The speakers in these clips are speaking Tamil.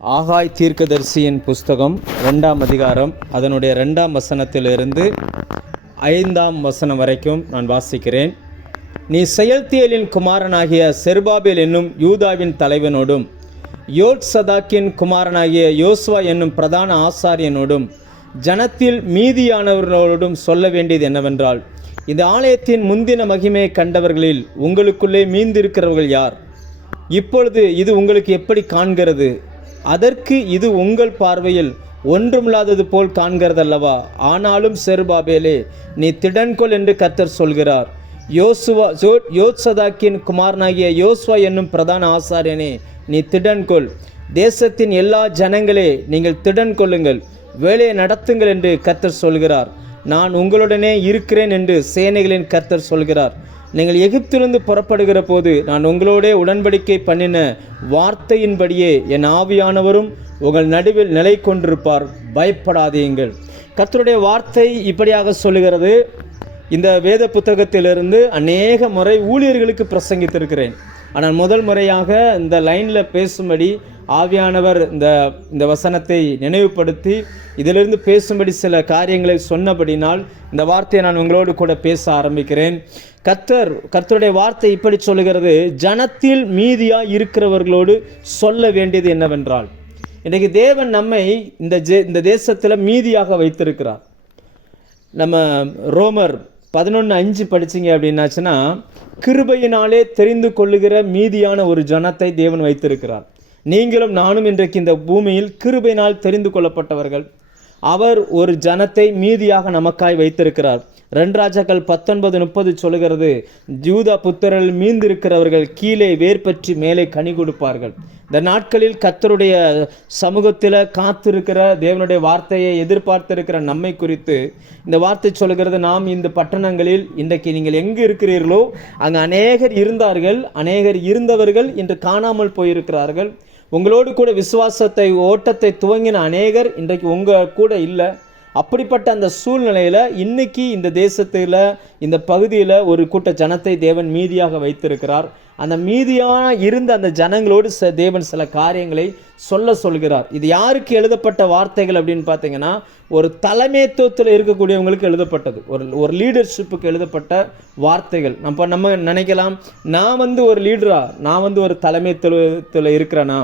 ஆகாய் தீர்க்கதரிசியின் புஸ்தகம் 2ஆம் அதிகாரம் அதனுடைய 2ஆம் வசனத்திலிருந்து 5ஆம் வசனம் வரைக்கும் நான் வாசிக்கிறேன். நீ செயல்தியலின் குமாரனாகிய செருபாபேல் என்னும் யூதாவின் தலைவனோடும் யோத்சதாக்கின் குமாரனாகிய யோசுவா என்னும் பிரதான ஆசாரியனோடும் ஜனத்தில் மீதியானவர்களோடும் சொல்ல வேண்டியது என்னவென்றால், இந்த ஆலயத்தின் முந்தின மகிமையை கண்டவர்களில் உங்களுக்குள்ளே மீந்திருக்கிறவர்கள் யார்? இப்பொழுது இது உங்களுக்கு எப்படி காண்கிறது? அதற்கு இது உங்கள் பார்வையில் ஒன்றுமில்லாதது போல் காண்கிறதல்லவா? ஆனாலும் செருபாபேலே, நீ திடன்கொள் என்று கர்த்தர் சொல்கிறார். யோத்சதாக்கின் குமாரனாகிய யோசுவா என்னும் பிரதான ஆசாரியனே, நீ திடன்கொள். தேசத்தின் எல்லா ஜனங்களே, நீங்கள் திடன் கொள்ளுங்கள், வேலையை நடத்துங்கள் என்று கர்த்தர் சொல்கிறார். நான் உங்களுடனே இருக்கிறேன் என்று சேனைகளின் கர்த்தர் சொல்கிறார். நீங்கள் எகிப்திலிருந்து புறப்படுகிற போது நான் உங்களோடே உடன்படிக்கை பண்ணின வார்த்தையின்படியே என் ஆவியானவரும் உங்கள் நடுவில் நிலை கொண்டிருப்பார். பயப்படாதீங்கள். கர்த்தருடைய வார்த்தை இப்படியாக சொல்லுகிறது. இந்த வேத புத்தகத்திலிருந்து அநேக முறை ஊழியர்களுக்கு பிரசங்கித்திருக்கிறேன். ஆனால் முதல் முறையாக இந்த லைனில் பேசும்படி ஆவியானவர் இந்த வசனத்தை நினைவுபடுத்தி இதிலிருந்து பேசும்படி சில காரியங்களை சொன்னபடினால் இந்த வார்த்தையை நான் உங்களோடு கூட பேச ஆரம்பிக்கிறேன். கர்த்தருடைய வார்த்தை இப்படி சொல்லுகிறது. ஜனத்தில் மீதியாக இருக்கிறவர்களோடு சொல்ல வேண்டியது என்னவென்றால், இன்றைக்கு தேவன் நம்மை இந்த தேசத்தில் மீதியாக வைத்திருக்கிறார். நம்ம ரோமர் 11:5 படிச்சிங்க அப்படின்னாச்சுன்னா, கிருபையினாலே தெரிந்து கொள்ளுகிற மீதியான ஒரு ஜனத்தை தேவன் வைத்திருக்கிறார். நீங்களும் நானும் இன்றைக்கு இந்த பூமியில் கிருபையினால் தெரிந்து கொள்ளப்பட்டவர்கள். அவர் ஒரு ஜனத்தை மீதியாக நமக்காய் வைத்திருக்கிறார். 2 ராஜாக்கள் 19:30 சொல்லுகிறது, யூதா புத்திரர்கள் மீந்திருக்கிறவர்கள் கீழே வேர் பற்றி மேலே கனி கொடுப்பார்கள். இந்த நாட்களில் கர்த்தருடைய சமூகத்தில் காத்திருக்கிற தேவனுடைய வார்த்தையை எதிர்பார்த்திருக்கிற நம்மை குறித்து இந்த வார்த்தை சொல்லுகிறது. நாம் இந்த பட்டணங்களில் இன்றைக்கு நீங்கள் எங்கு இருக்கிறீர்களோ அங்கே அநேகர் இருந்தார்கள். அநேகர் இருந்தவர்கள் இன்று காணாமல் போயிருக்கிறார்கள். உங்களோடு கூட விசுவாசத்தை ஓட்டத்தை துவங்கின அநேகர் இன்றைக்கு உங்கள் கூட இல்லை. அப்படிப்பட்ட அந்த சூழ்நிலையில் இன்னைக்கு இந்த தேசத்தில் இந்த பகுதியில் ஒரு கூட்ட ஜனத்தை தேவன் மீதியாக வைத்திருக்கிறார். அந்த மீதியான இருந்த அந்த ஜனங்களோடு தேவன் சில காரியங்களை சொல்கிறார். இது யாருக்கு எழுதப்பட்ட வார்த்தைகள் அப்படின்னு பார்த்தீங்கன்னா, ஒரு தலைமைத்துவத்தில் இருக்கக்கூடியவங்களுக்கு எழுதப்பட்டது. ஒரு லீடர்ஷிப்புக்கு எழுதப்பட்ட வார்த்தைகள். நம்ம நினைக்கலாம், நான் ஒரு லீடரா, நான் ஒரு தலைமைத்துவத்தில் இருக்கிறேன்னா,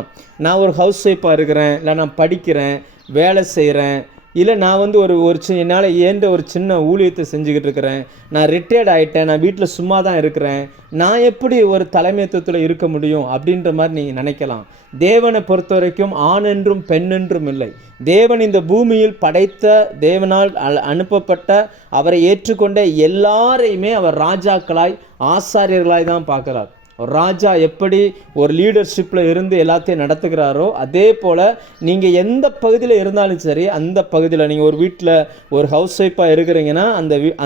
நான் ஒரு ஹவுஸ் ஒய்ஃபாக இருக்கிறேன், இல்லை நான் படிக்கிறேன், வேலை செய்கிறேன், இல்லை நான் ஒரு என்னால் ஏன்ற ஒரு சின்ன ஊழியத்தை செஞ்சுக்கிட்டு இருக்கிறேன், நான் ரிட்டையர்ட் ஆகிட்டேன், நான் வீட்டில் சும்மா தான் இருக்கிறேன், நான் எப்படி ஒரு தலைமைத்துவத்தில் இருக்க முடியும் அப்படின்ற மாதிரி நீங்கள் நினைக்கலாம். தேவனை பொறுத்த வரைக்கும் ஆண் என்றும் பெண் என்றும் இல்லை. தேவன் இந்த பூமியில் படைத்த, தேவனால் அனுப்பப்பட்ட, அவரை ஏற்றுக்கொண்ட எல்லாரையுமே அவர் ராஜாக்களாய் ஆசாரியர்களாய் தான் பார்க்குறார். ராஜா எப்படி ஒரு லீடர்ஷிப்பில் இருந்து எல்லாத்தையும் நடத்துகிறாரோ, அதே போல் நீங்கள் எந்த பகுதியில் இருந்தாலும் சரி, அந்த பகுதியில் நீங்கள் ஒரு வீட்டில் ஒரு ஹவுஸ் ஒய்ஃபாக இருக்கிறீங்கன்னா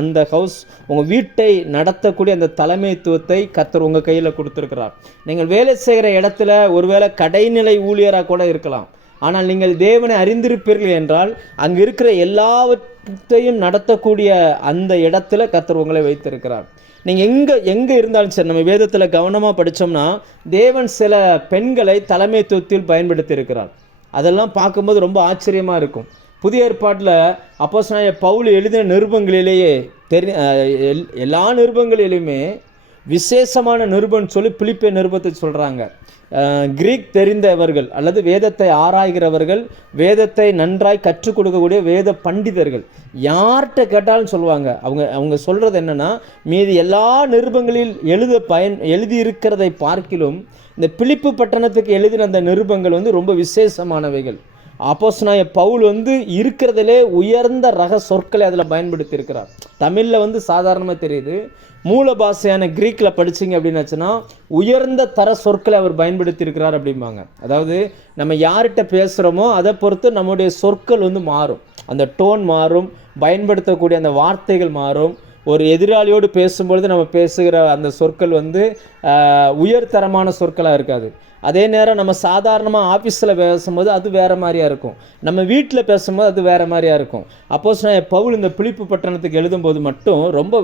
அந்த ஹவுஸ் உங்கள் வீட்டை நடத்தக்கூடிய அந்த தலைமைத்துவத்தை கர்த்தர் உங்கள் கையில் கொடுத்துருக்கிறார். நீங்கள் வேலை செய்கிற இடத்துல ஒருவேளை கடைநிலை ஊழியராக கூட இருக்கலாம். ஆனால் நீங்கள் தேவனை அறிந்திருப்பீர்கள் என்றால் அங்கே இருக்கிற எல்லாவற்றையும் நடத்தக்கூடிய அந்த இடத்துல கர்த்தர் உங்களை வைத்திருக்கிறார். நீங்கள் எங்கே இருந்தாலும் சரி, நம்ம வேதத்தில் கவனமாக படித்தோம்னா தேவன் சில பெண்களை தலைமைத்துவத்தில் பயன்படுத்தி இருக்கிறார். அதெல்லாம் பார்க்கும்போது ரொம்ப ஆச்சரியமாக இருக்கும். புதிய ஏற்பாட்டில் அப்போஸ்தலனாகிய பவுல் எழுதின நிருபங்களிலேயே எல்லா நிருபங்களிலுமே விசேஷமான நிருபம் சொல்லி பிலிப்பிய நிருபத்தை சொல்கிறாங்க. கிரீக் தெரிந்தவர்கள் அல்லது வேதத்தை ஆராய்கிறவர்கள், வேதத்தை நன்றாய் கற்றுக் கொடுக்கக்கூடிய வேத பண்டிதர்கள் யார்கிட்ட கேட்டாலும் சொல்லுவாங்க. அவங்க சொல்கிறது என்னென்னா, மீதி எல்லா நிருபங்களில் எழுதியிருக்கிறதை பார்க்கிலும் இந்த பிலிப்பு பட்டணத்துக்கு எழுதின அந்த நிருபங்கள் ரொம்ப விசேஷமானவைகள். அப்போஸ்தலனாகிய பவுல் இருக்கிறதுலே உயர்ந்த ரக சொற்களை அதில் பயன்படுத்தி இருக்கிறார். தமிழில் சாதாரணமாக தெரியுது. மூல பாஷையான கிரீக்கில் படிச்சிங்க அப்படின்னாச்சுன்னா உயர்ந்த தர சொற்களை அவர் பயன்படுத்தி இருக்கிறார் அப்படிம்பாங்க. அதாவது நம்ம யார்கிட்ட பேசுகிறோமோ அதை பொறுத்து நம்முடைய சொற்கள் மாறும், அந்த டோன் மாறும், பயன்படுத்தக்கூடிய அந்த வார்த்தைகள் மாறும். ஒரு எதிராளியோடு பேசும்பொழுது நம்ம பேசுகிற அந்த சொற்கள் உயர்தரமான சொற்களாக இருக்காது. அதே நேரம் நம்ம சாதாரணமாக ஆஃபீஸில் பேசும்போது அது வேறு மாதிரியாக இருக்கும், நம்ம வீட்டில் பேசும்போது அது வேறு மாதிரியாக இருக்கும். அப்போஸ்தலனாகிய பவுல் இந்த பிலிப்பு பட்டணத்துக்கு எழுதும்போது மட்டும் ரொம்ப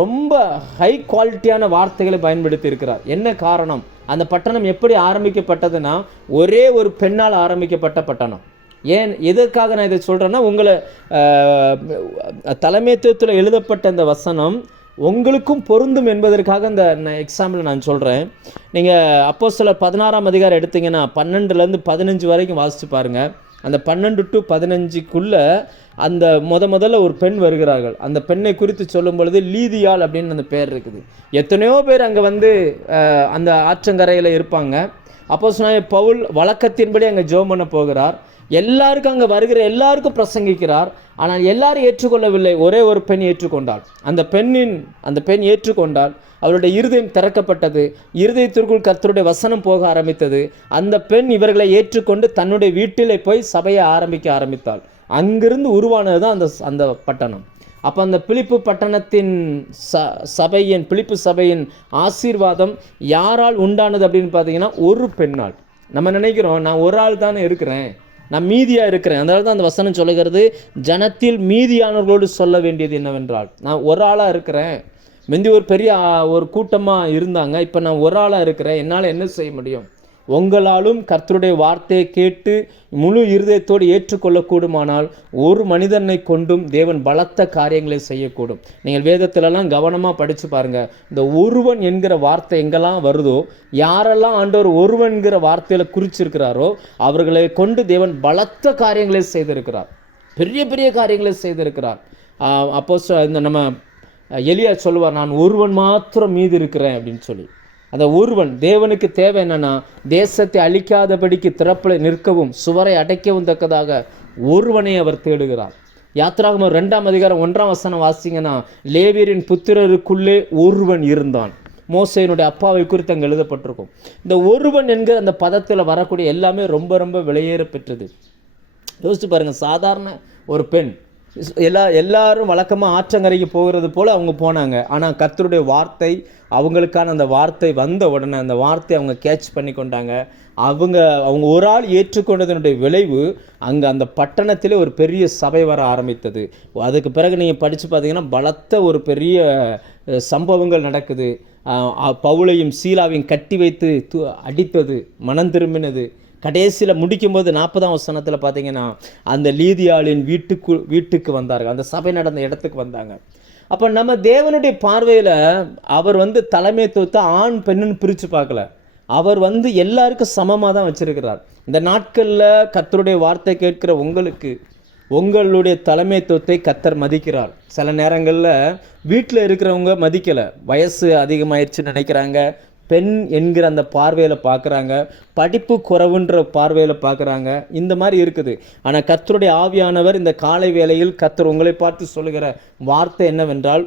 ரொம்ப ஹை குவாலிட்டியான வார்த்தைகளை பயன்படுத்தி இருக்கிறார். என்ன காரணம்? அந்த பட்டணம் எப்படி ஆரம்பிக்கப்பட்டதுன்னா ஒரே ஒரு பெண்ணால் ஆரம்பிக்கப்பட்ட பட்டணம். ஏன் எதற்காக நான் இதை சொல்கிறேன்னா, உங்களை தலைமைத்துவத்தில் எழுதப்பட்ட இந்த வசனம் உங்களுக்கும் பொருந்தும் என்பதற்காக இந்த எக்ஸாம்பிள் நான் சொல்கிறேன். நீங்கள் அப்போஸ்தலர் 16ஆம் அதிகாரம் எடுத்திங்கன்னா 12லேருந்து 15 வரைக்கும் வாசித்து பாருங்கள். அந்த 12 to 15க்குள்ளே அந்த முதல்ல ஒரு பெண் வருகிறார்கள். அந்த பெண்ணை குறித்து சொல்லும் பொழுது லீதியாள் அப்படின்னு அந்த பேர் இருக்குது. எத்தனையோ பேர் அங்கே வந்து அந்த ஆற்றங்கரையில் இருப்பாங்க. அப்போஸ்தலனாகிய பவுல் வழக்கத்தின்படி அங்கே ஜெபம் பண்ண போகிறார். எல்லாருக்கும் அங்கே வருகிற எல்லாருக்கும் பிரசங்கிக்கிறார். ஆனால் எல்லாரும் ஏற்றுக்கொள்ளவில்லை. ஒரே ஒரு பெண் ஏற்றுக்கொண்டாள். அந்த பெண் ஏற்றுக்கொண்டாள். அவருடைய இருதயம் திறக்கப்பட்டது. இருதயத்திற்குள் கர்த்தருடைய வசனம் போக ஆரம்பித்தது. அந்த பெண் இவர்களை ஏற்றுக்கொண்டு தன்னுடைய வீட்டிலே போய் சபையை ஆரம்பித்தாள். அங்கிருந்து உருவானது தான் அந்த பட்டணம். அப்போ அந்த பிலிப்பு பட்டணத்தின் பிலிப்பு சபையின் ஆசீர்வாதம் யாரால் உண்டானது அப்படின்னு பார்த்தீங்கன்னா ஒரு பெண்ணால். நம்ம நினைக்கிறோம் நான் ஒரு ஆள் தானே இருக்கிறேன், நான் மீதியாக இருக்கிறேன். அதனால தான் அந்த வசனம் சொல்லுகிறது, ஜனத்தில் மீதியானவர்களோடு சொல்ல வேண்டியது என்னவென்றால், நான் ஒரு ஆளாக இருக்கிறேன். முந்தி ஒரு பெரிய ஒரு கூட்டமாக இருந்தாங்க, இப்போ நான் ஒரு ஆளாக இருக்கிறேன். என்னால் என்ன செய்ய முடியும்? உங்களாலும் கர்த்தருடைய வார்த்தையை கேட்டு முழு இருதயத்தோடு ஏற்றுக்கொள்ளக்கூடுமானால் ஒரு மனிதனை கொண்டும் தேவன் பலத்த காரியங்களை செய்யக்கூடும். நீங்கள் வேதத்திலலாம் கவனமாக படித்து பாருங்கள். இந்த ஒருவன் என்கிற வார்த்தை எங்கெல்லாம் வருதோ, யாரெல்லாம் ஆண்டவர் ஒருவன்கிற வார்த்தையில் குறிச்சிருக்கிறாரோ அவர்களை கொண்டு தேவன் பலத்த காரியங்களை செய்திருக்கிறார், பெரிய பெரிய காரியங்களை செய்திருக்கிறார். இந்த நம்ம எலியா சொல்லுவார், நான் ஒருவன் மாத்திரம் மீது இருக்கிறேன் அப்படின்னு சொல்லி. அந்த ஒருவன் தேவனுக்கு தேவை என்னன்னா, தேசத்தை அழிக்காதபடிக்கு திறப்பில் நிற்கவும் சுவரை அடைக்கவும் தக்கதாக ஒருவனை அவர் தேடுகிறார். யாத்திராகமம் 2ஆம் அதிகாரம் 1ஆம் வசனம் வாசிங்கன்னா, லேவியரின் புத்திரருக்குள்ளே ஒருவன் இருந்தான். மோசேயினுடைய அப்பாவை குறித்து அங்கே எழுதப்பட்டிருக்கும். இந்த ஒருவன் என்கிற அந்த பதத்தில் வரக்கூடிய எல்லாமே ரொம்ப ரொம்ப விலையேற பெற்றது. யோசிச்சு பாருங்கள், சாதாரண ஒரு பெண், எல்லாரும் வழக்கமாக ஆற்றங்கரைக்கு போகிறது போல் அவங்க போனாங்க. ஆனால் கர்த்தருடைய வார்த்தை அவங்களுக்கான அந்த வார்த்தை வந்த உடனே அந்த வார்த்தையை அவங்க கேட்ச் பண்ணி கொண்டாங்க. அவங்க ஒரு ஆள் ஏற்றுக்கொண்டதனுடைய விளைவு அங்கே அந்த பட்டணத்திலே ஒரு பெரிய சபை வர ஆரம்பித்தது. அதுக்கு பிறகு நீங்கள் படித்து பார்த்தீங்கன்னா பலத்த ஒரு பெரிய சம்பவங்கள் நடக்குது. பவுலையும் சீலாவையும் கட்டி வைத்து அடித்தது, மனம் திரும்பினது. கடைசியில் முடிக்கும்போது 40ஆம் வசனத்தில் பார்த்தீங்கன்னா அந்த லீதியாளின் வீட்டுக்கு வந்தார்கள், அந்த சபை நடந்த இடத்துக்கு வந்தாங்க. அப்போ நம்ம தேவனுடைய பார்வையில் அவர் வந்து தலைமைத்துவத்தை ஆண் பெண்ணுன்னு பிரித்து பார்க்கல. அவர் வந்து எல்லாருக்கும் சமமாக தான் வச்சிருக்கிறார். இந்த நாட்களில் கர்த்தருடைய வார்த்தை கேட்கிற உங்களுடைய தலைமைத்துவத்தை கர்த்தர் மதிக்கிறார். சில நேரங்களில் வீட்டில் இருக்கிறவங்க மதிக்கலை, வயசு அதிகமாயிடுச்சுன்னு நினைக்கிறாங்க, பெண் என்கிற அந்த பார்வையில் பார்க்குறாங்க, படிப்பு குறைவுன்ற பார்வையில் பார்க்குறாங்க. இந்த மாதிரி இருக்குது. ஆனால் கர்த்தருடைய ஆவியானவர் இந்த காலை வேளையில் கர்த்தர் உங்களை பார்த்து சொல்லுகிற வார்த்தை என்னவென்றால்,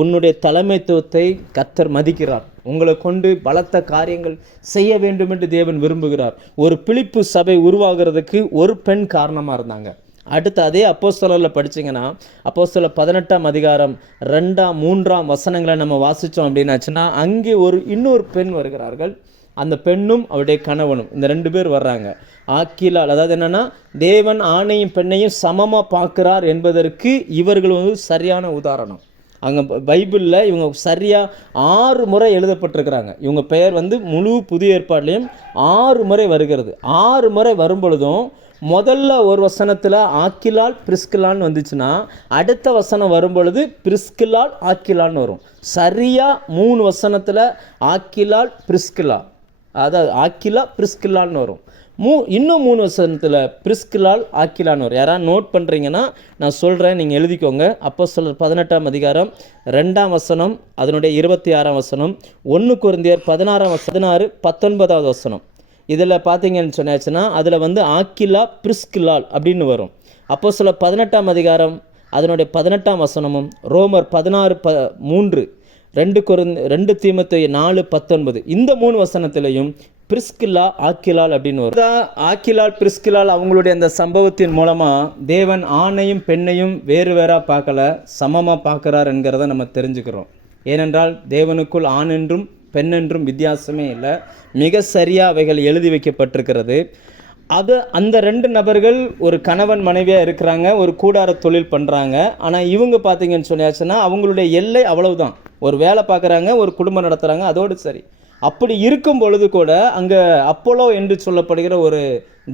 உன்னுடைய தலைமைத்துவத்தை கர்த்தர் மதிக்கிறார். உங்களை கொண்டு பலத்த காரியங்கள் செய்ய வேண்டும் என்று தேவன் விரும்புகிறார். ஒரு பிலிப்பு சபை உருவாகிறதுக்கு ஒரு பெண் காரணமாக இருந்தாங்க. அடுத்து அதே அப்போஸ்தலரில் படிச்சிங்கன்னா, அப்போஸ்தலர் 18ஆம் அதிகாரம் 2ஆம் 3ஆம் வசனங்களை நம்ம வாசித்தோம் அப்படின்னாச்சுன்னா, அங்கே இன்னொரு பெண் வருகிறார்கள். அந்த பெண்ணும் அவருடைய கணவனும், இந்த 2 பேர் வர்றாங்க. ஆக்கிலால், அதாவது என்னென்னா தேவன் ஆணையும் பெண்ணையும் சமமாக பார்க்குறார் என்பதற்கு இவர்கள் வந்து சரியான உதாரணம். அங்கே பைபிளில் இவங்க சரியாக 6 முறை எழுதப்பட்டிருக்கிறாங்க. இவங்க பெயர் வந்து முழு புதிய ஏற்பாட்லேயும் 6 முறை வருகிறது. 6 முறை வரும் பொழுதும் முதல்ல ஒரு வசனத்தில் ஆக்கிலால் பிரிஸ்கிலான்னு வந்துச்சுன்னா, அடுத்த வசனம் வரும் பொழுது பிரிஸ்கிலால் ஆக்கிலான்னு வரும். சரியாக 3 வசனத்தில் ஆக்கிலால் பிரிஸ்கிலா, அதாவது ஆக்கிலா பிரிஸ்கிலான்னு வரும். இன்னும் 3 வசனத்தில் பிரிஸ்கிலால் ஆக்கிலான்னு வரும். யாராவது நோட் பண்ணுறீங்கன்னா நான் சொல்கிறேன், நீங்கள் எழுதிக்கோங்க. அப்போஸ்தலர் 18ஆம் அதிகாரம் 2ஆம் வசனம், அதனுடைய 26ஆம் வசனம், 1 கொரிந்தியர் 16 19வது வசனம். இதில் பார்த்தீங்கன்னு சொன்னாச்சுன்னா அதில் வந்து ஆக்கிலா பிரிஸ்கிலால் அப்படின்னு வரும். அப்போஸ்தலர் 18ஆம் அதிகாரம் அதனுடைய 18ஆம் வசனமும், ரோமர் 16:3, 2 தீமோத்தேயு 4:19, இந்த 3 வசனத்திலையும் பிரிஸ்கில்லா ஆக்கிலால் அப்படின்னு வரும். ஆக்கிலால் பிரிஸ்கிலால் அவங்களுடைய அந்த சம்பவத்தின் மூலமாக தேவன் ஆணையும் பெண்ணையும் வேறு வேறாக பார்க்கல, சமமாக பார்க்குறார் என்கிறத நம்ம தெரிஞ்சுக்கிறோம். ஏனென்றால் தேவனுக்குள் ஆண் என்றும் பெண் என்றும் வித்தியாசமே இல்லை. மிக சரியாக அவைகள் எழுதி வைக்கப்பட்டிருக்கிறது. அந்த 2 நபர்கள் ஒரு கணவன் மனைவியாக இருக்கிறாங்க, ஒரு கூடார தொழில் பண்ணுறாங்க. ஆனால் இவங்க பார்த்தீங்கன்னு சொல்லியாச்சுன்னா அவங்களுடைய எல்லை அவ்வளவுதான். ஒரு வேலை பார்க்குறாங்க, ஒரு குடும்பம் நடத்துகிறாங்க, அதோடு சரி. அப்படி இருக்கும் பொழுது கூட அங்கே அப்போலோ என்று சொல்லப்படுகிற ஒரு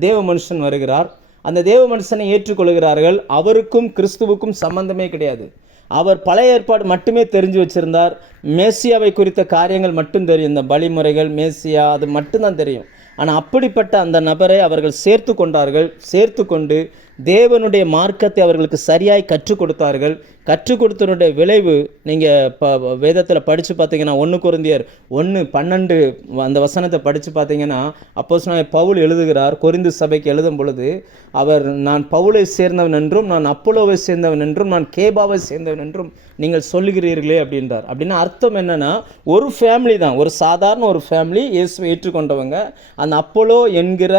தேவ மனுஷன் வருகிறார். அந்த தேவ மனுஷனை ஏற்றுக்கொள்கிறார்கள். அவருக்கும் கிறிஸ்துவுக்கும் சம்பந்தமே கிடையாது. அவர் பழைய ஏற்பாடு மட்டுமே தெரிஞ்சு வச்சிருந்தார். மேசியாவை குறித்த காரியங்கள் மட்டும் தெரியும். இந்த பலிமுறைகள், மேசியா, அது மட்டும்தான் தெரியும். ஆனால் அப்படிப்பட்ட அந்த நபரை அவர்கள் சேர்த்து கொண்டார்கள். சேர்த்து கொண்டு தேவனுடைய மார்க்கத்தை அவர்களுக்கு சரியாய் கற்றுக் கொடுத்தார்கள். கற்றுக் கொடுத்தனுடைய விளைவு நீங்கள் வேதத்தில் படித்து பார்த்தீங்கன்னா 1 கொரிந்தியர் 1:12 அந்த வசனத்தை படித்து பார்த்தீங்கன்னா அப்போஸ்தலனாகிய பவுல் எழுதுகிறார். கொரிந்து சபைக்கு எழுதும் பொழுது அவர், நான் பவுலை சேர்ந்தவன் என்றும், நான் அப்போலோவை சேர்ந்தவன் என்றும், நான் கேபாவை சேர்ந்தவன் என்றும் நீங்கள் சொல்லுகிறீர்களே அப்படின்றார். அப்படின்னா அர்த்தம் என்னன்னா, ஒரு ஃபேமிலி தான், ஒரு சாதாரண ஒரு ஃபேமிலி இயேசுவை ஏற்றுக்கொண்டவங்க. அந்த அப்போலோ என்கிற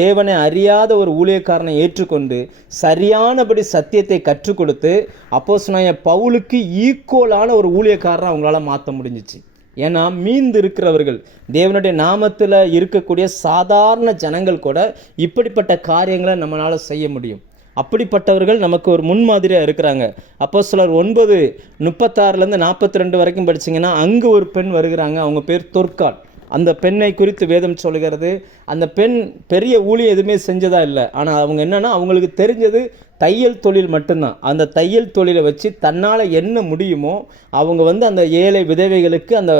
தேவனை அறியாத ஒரு ஊழியக்காரனை ஏற்றுக்கொண்டு சரியானபடி சத்தியத்தை கற்றுக் கொடுத்து அப்போஸ்தலனாகிய பவுலுக்கு ஈக்குவலான ஒரு ஊழியக்காரனை அவங்களால மாற்ற முடிஞ்சிச்சு. ஏன்னா மீந்து இருக்கிறவர்கள், தேவனுடைய நாமத்தில் இருக்கக்கூடிய சாதாரண ஜனங்கள் கூட இப்படிப்பட்ட காரியங்களை நம்மளால் செய்ய முடியும். அப்படிப்பட்டவர்கள் நமக்கு ஒரு முன்மாதிரியாக இருக்கிறாங்க. அப்போஸ்தலர் 9:36 42 வரைக்கும் படிச்சிங்கன்னா அங்கே ஒரு பெண் வருகிறாங்க. அவங்க பேர் தொற்காள். அந்த பெண்ணை குறித்து வேதம் சொல்கிறது, அந்த பெண் பெரிய ஊழியம் எதுவுமே செஞ்சதா இல்லை. ஆனால் அவங்க என்னென்னா, அவங்களுக்கு தெரிஞ்சது தையல் தொழில் மட்டும்தான். அந்த தையல் தொழிலை வச்சு தன்னால் என்ன முடியுமோ அவங்க அந்த ஏழை விதவைகளுக்கு அந்த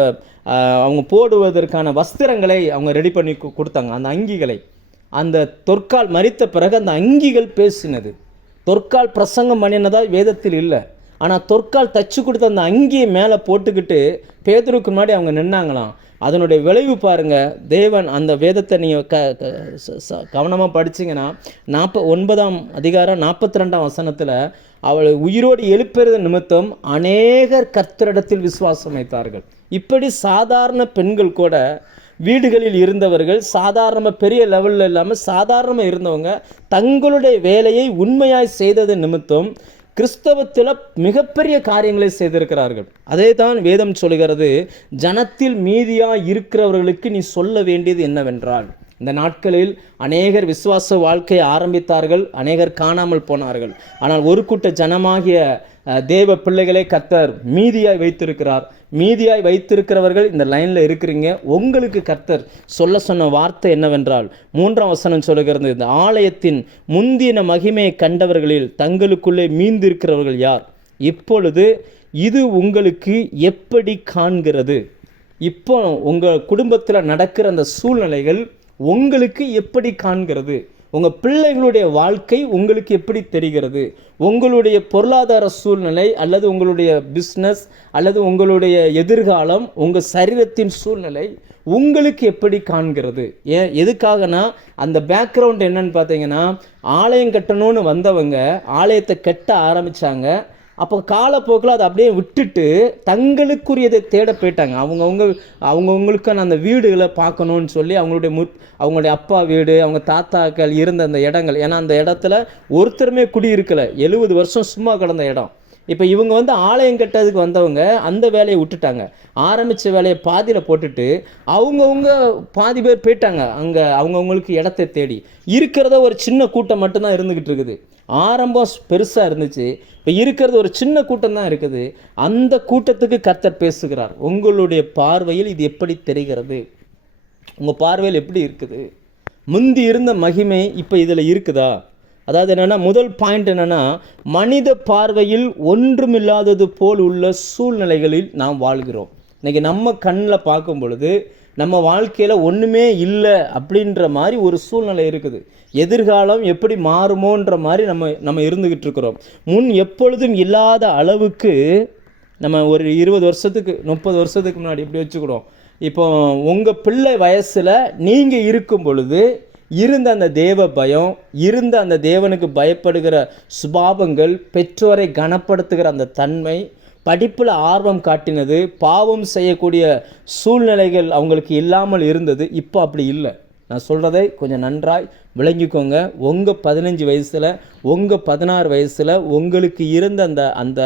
அவங்க போடுவதற்கான வஸ்திரங்களை அவங்க ரெடி பண்ணி கொடுத்தாங்க, அந்த அங்கிகளை. அந்த தொற்கால் மரித்த பிறகு அந்த அங்கிகள் பேசினது. தொற்கால் பிரசங்கம் பண்ணினதா வேதத்தில் இல்லை. ஆனால் தொற்கால் தச்சு கொடுத்த அந்த அங்கியை மேலே போட்டுக்கிட்டு பேதுருக்கு முன்னாடி அவங்க நின்னாங்களாம். அதனுடைய விளைவு பாருங்கள். தேவன் அந்த வேதத்தை நீங்கள் கவனமாக படிச்சிங்கன்னா 9ஆம் அதிகாரம் 42ஆம் வசனத்தில் அவளை உயிரோடு எழுப்புறது நிமித்தம் அநேகர் கர்த்தரிடத்தில் விசுவாசம் வைத்தார்கள். இப்படி சாதாரண பெண்கள் கூட, வீடுகளில் இருந்தவர்கள், சாதாரணமாக பெரிய லெவலில் இல்லாமல் சாதாரணமாக இருந்தவங்க தங்களுடைய வேலையை உண்மையாய் செய்தது நிமித்தம் கிறிஸ்தவத்தில் மிகப்பெரிய காரியங்களை செய்திருக்கிறார்கள். அதே தான் வேதம் சொல்கிறது, ஜனத்தில் மீதியாக இருக்கிறவர்களுக்கு நீ சொல்ல வேண்டியது என்னவென்றால், இந்த நாட்களில் அநேகர் விசுவாச வாழ்க்கையை ஆரம்பித்தார்கள், அநேகர் காணாமல் போனார்கள். ஆனால் ஒரு கூட்ட ஜனமாகிய தேவ பிள்ளைகளை கர்த்தர் மீதியாய் வைத்திருக்கிறார். மீதியாய் வைத்திருக்கிறவர்கள் இந்த லைனில் இருக்கிறீங்க. உங்களுக்கு கர்த்தர் சொல்ல சொன்ன வார்த்தை என்னவென்றால், 3ஆம் வசனம் சொல்லுகிறது, இந்த ஆலயத்தின் முந்தின மகிமையை கண்டவர்களில் தங்களுக்குள்ளே மீந்திருக்கிறவர்கள் யார்? இப்பொழுது இது உங்களுக்கு எப்படி காண்கிறது? இப்போ உங்கள் குடும்பத்தில் நடக்கிற அந்த சூழ்நிலைகள் உங்களுக்கு எப்படி காண்கிறது? உங்கள் பிள்ளைகளுடைய வாழ்க்கை உங்களுக்கு எப்படி தெரிகிறது? உங்களுடைய பொருளாதார சூழ்நிலை அல்லது உங்களுடைய பிஸ்னஸ் அல்லது உங்களுடைய எதிர்காலம், உங்கள் சரீரத்தின் சூழ்நிலை உங்களுக்கு எப்படி காண்கிறது? எதுக்காகனா அந்த பேக்ரவுண்ட் என்னன்னு பார்த்தீங்கன்னா, ஆலயம் கட்டணும்னு வந்தவங்க ஆலயத்தை கட்ட ஆரம்பித்தாங்க. அப்போ காலப்போக்கில் அதை அப்படியே விட்டுட்டு தங்களுக்குரியதை தேட போயிட்டாங்க. அவங்கவுங்களுக்கான அந்த வீடுகளை பார்க்கணுன்னு சொல்லி அவங்களுடைய அப்பா வீடு, அவங்க தாத்தாக்கள் இருந்த அந்த இடங்கள், ஏன்னா அந்த இடத்துல ஒருத்தருமே குடியிருக்கலை, 70 வருஷம் சும்மா கிடந்த இடம். இப்போ இவங்க ஆலயம் கட்டதுக்கு வந்தவங்க அந்த வேலையை விட்டுட்டாங்க. ஆரம்பித்த வேலையை பாதியில் போட்டுட்டு அவங்கவுங்க பாதி பேர் போயிட்டாங்க அங்கே அவங்கவுங்களுக்கு இடத்தை தேடி. இருக்கிறத ஒரு சின்ன கூட்டம் மட்டும்தான் இருந்துக்கிட்டு இருக்குது. ஆரம்பம் பெருசாக இருந்துச்சு, இப்போ இருக்கிறது ஒரு சின்ன கூட்டம் தான் இருக்குது. அந்த கூட்டத்துக்கு கர்த்தர் பேசுகிறார். உங்களுடைய பார்வையில் இது எப்படி தெரிகிறது? உங்கள் பார்வையில் எப்படி இருக்குது? முந்தி இருந்த மகிமை இப்போ இதில் இருக்குதா? அதாவது என்னென்னா, முதல் பாயிண்ட் என்னென்னா, மனித பார்வையில் ஒன்றுமில்லாதது போல் உள்ள சூழ்நிலைகளில் நாம் வாழ்கிறோம். இன்றைக்கி நம்ம கண்ணில் பார்க்கும் பொழுது நம்ம வாழ்க்கையில் ஒன்றுமே இல்லை அப்படின்ற மாதிரி ஒரு சூழ்நிலை இருக்குது. எதிர்காலம் எப்படி மாறுமோன்ற மாதிரி நம்ம இருந்துக்கிட்டு இருக்கிறோம். முன் எப்பொழுதும் இல்லாத அளவுக்கு நம்ம ஒரு 20 வருஷத்துக்கு 30 வருஷத்துக்கு முன்னாடி எப்படி வச்சுக்கிறோம். இப்போ உங்கள் பிள்ளை வயசில் நீங்கள் இருக்கும் பொழுது இருந்த அந்த தேவ பயம், இருந்த அந்த தேவனுக்கு பயப்படுகிற சுபாவங்கள், பெற்றோரை கனப்படுத்துகிற அந்த தன்மை, படிப்பில் ஆர்வம் காட்டினது, பாவம் செய்யக்கூடிய சூழ்நிலைகள் அவங்களுக்கு இல்லாமல் இருந்தது. இப்போ அப்படி இல்லை. நான் சொல்கிறதை கொஞ்சம் நன்றாய் விளங்கிக்கோங்க. உங்கள் 15 வயசில், உங்கள் 16 வயசில் உங்களுக்கு இருந்த அந்த அந்த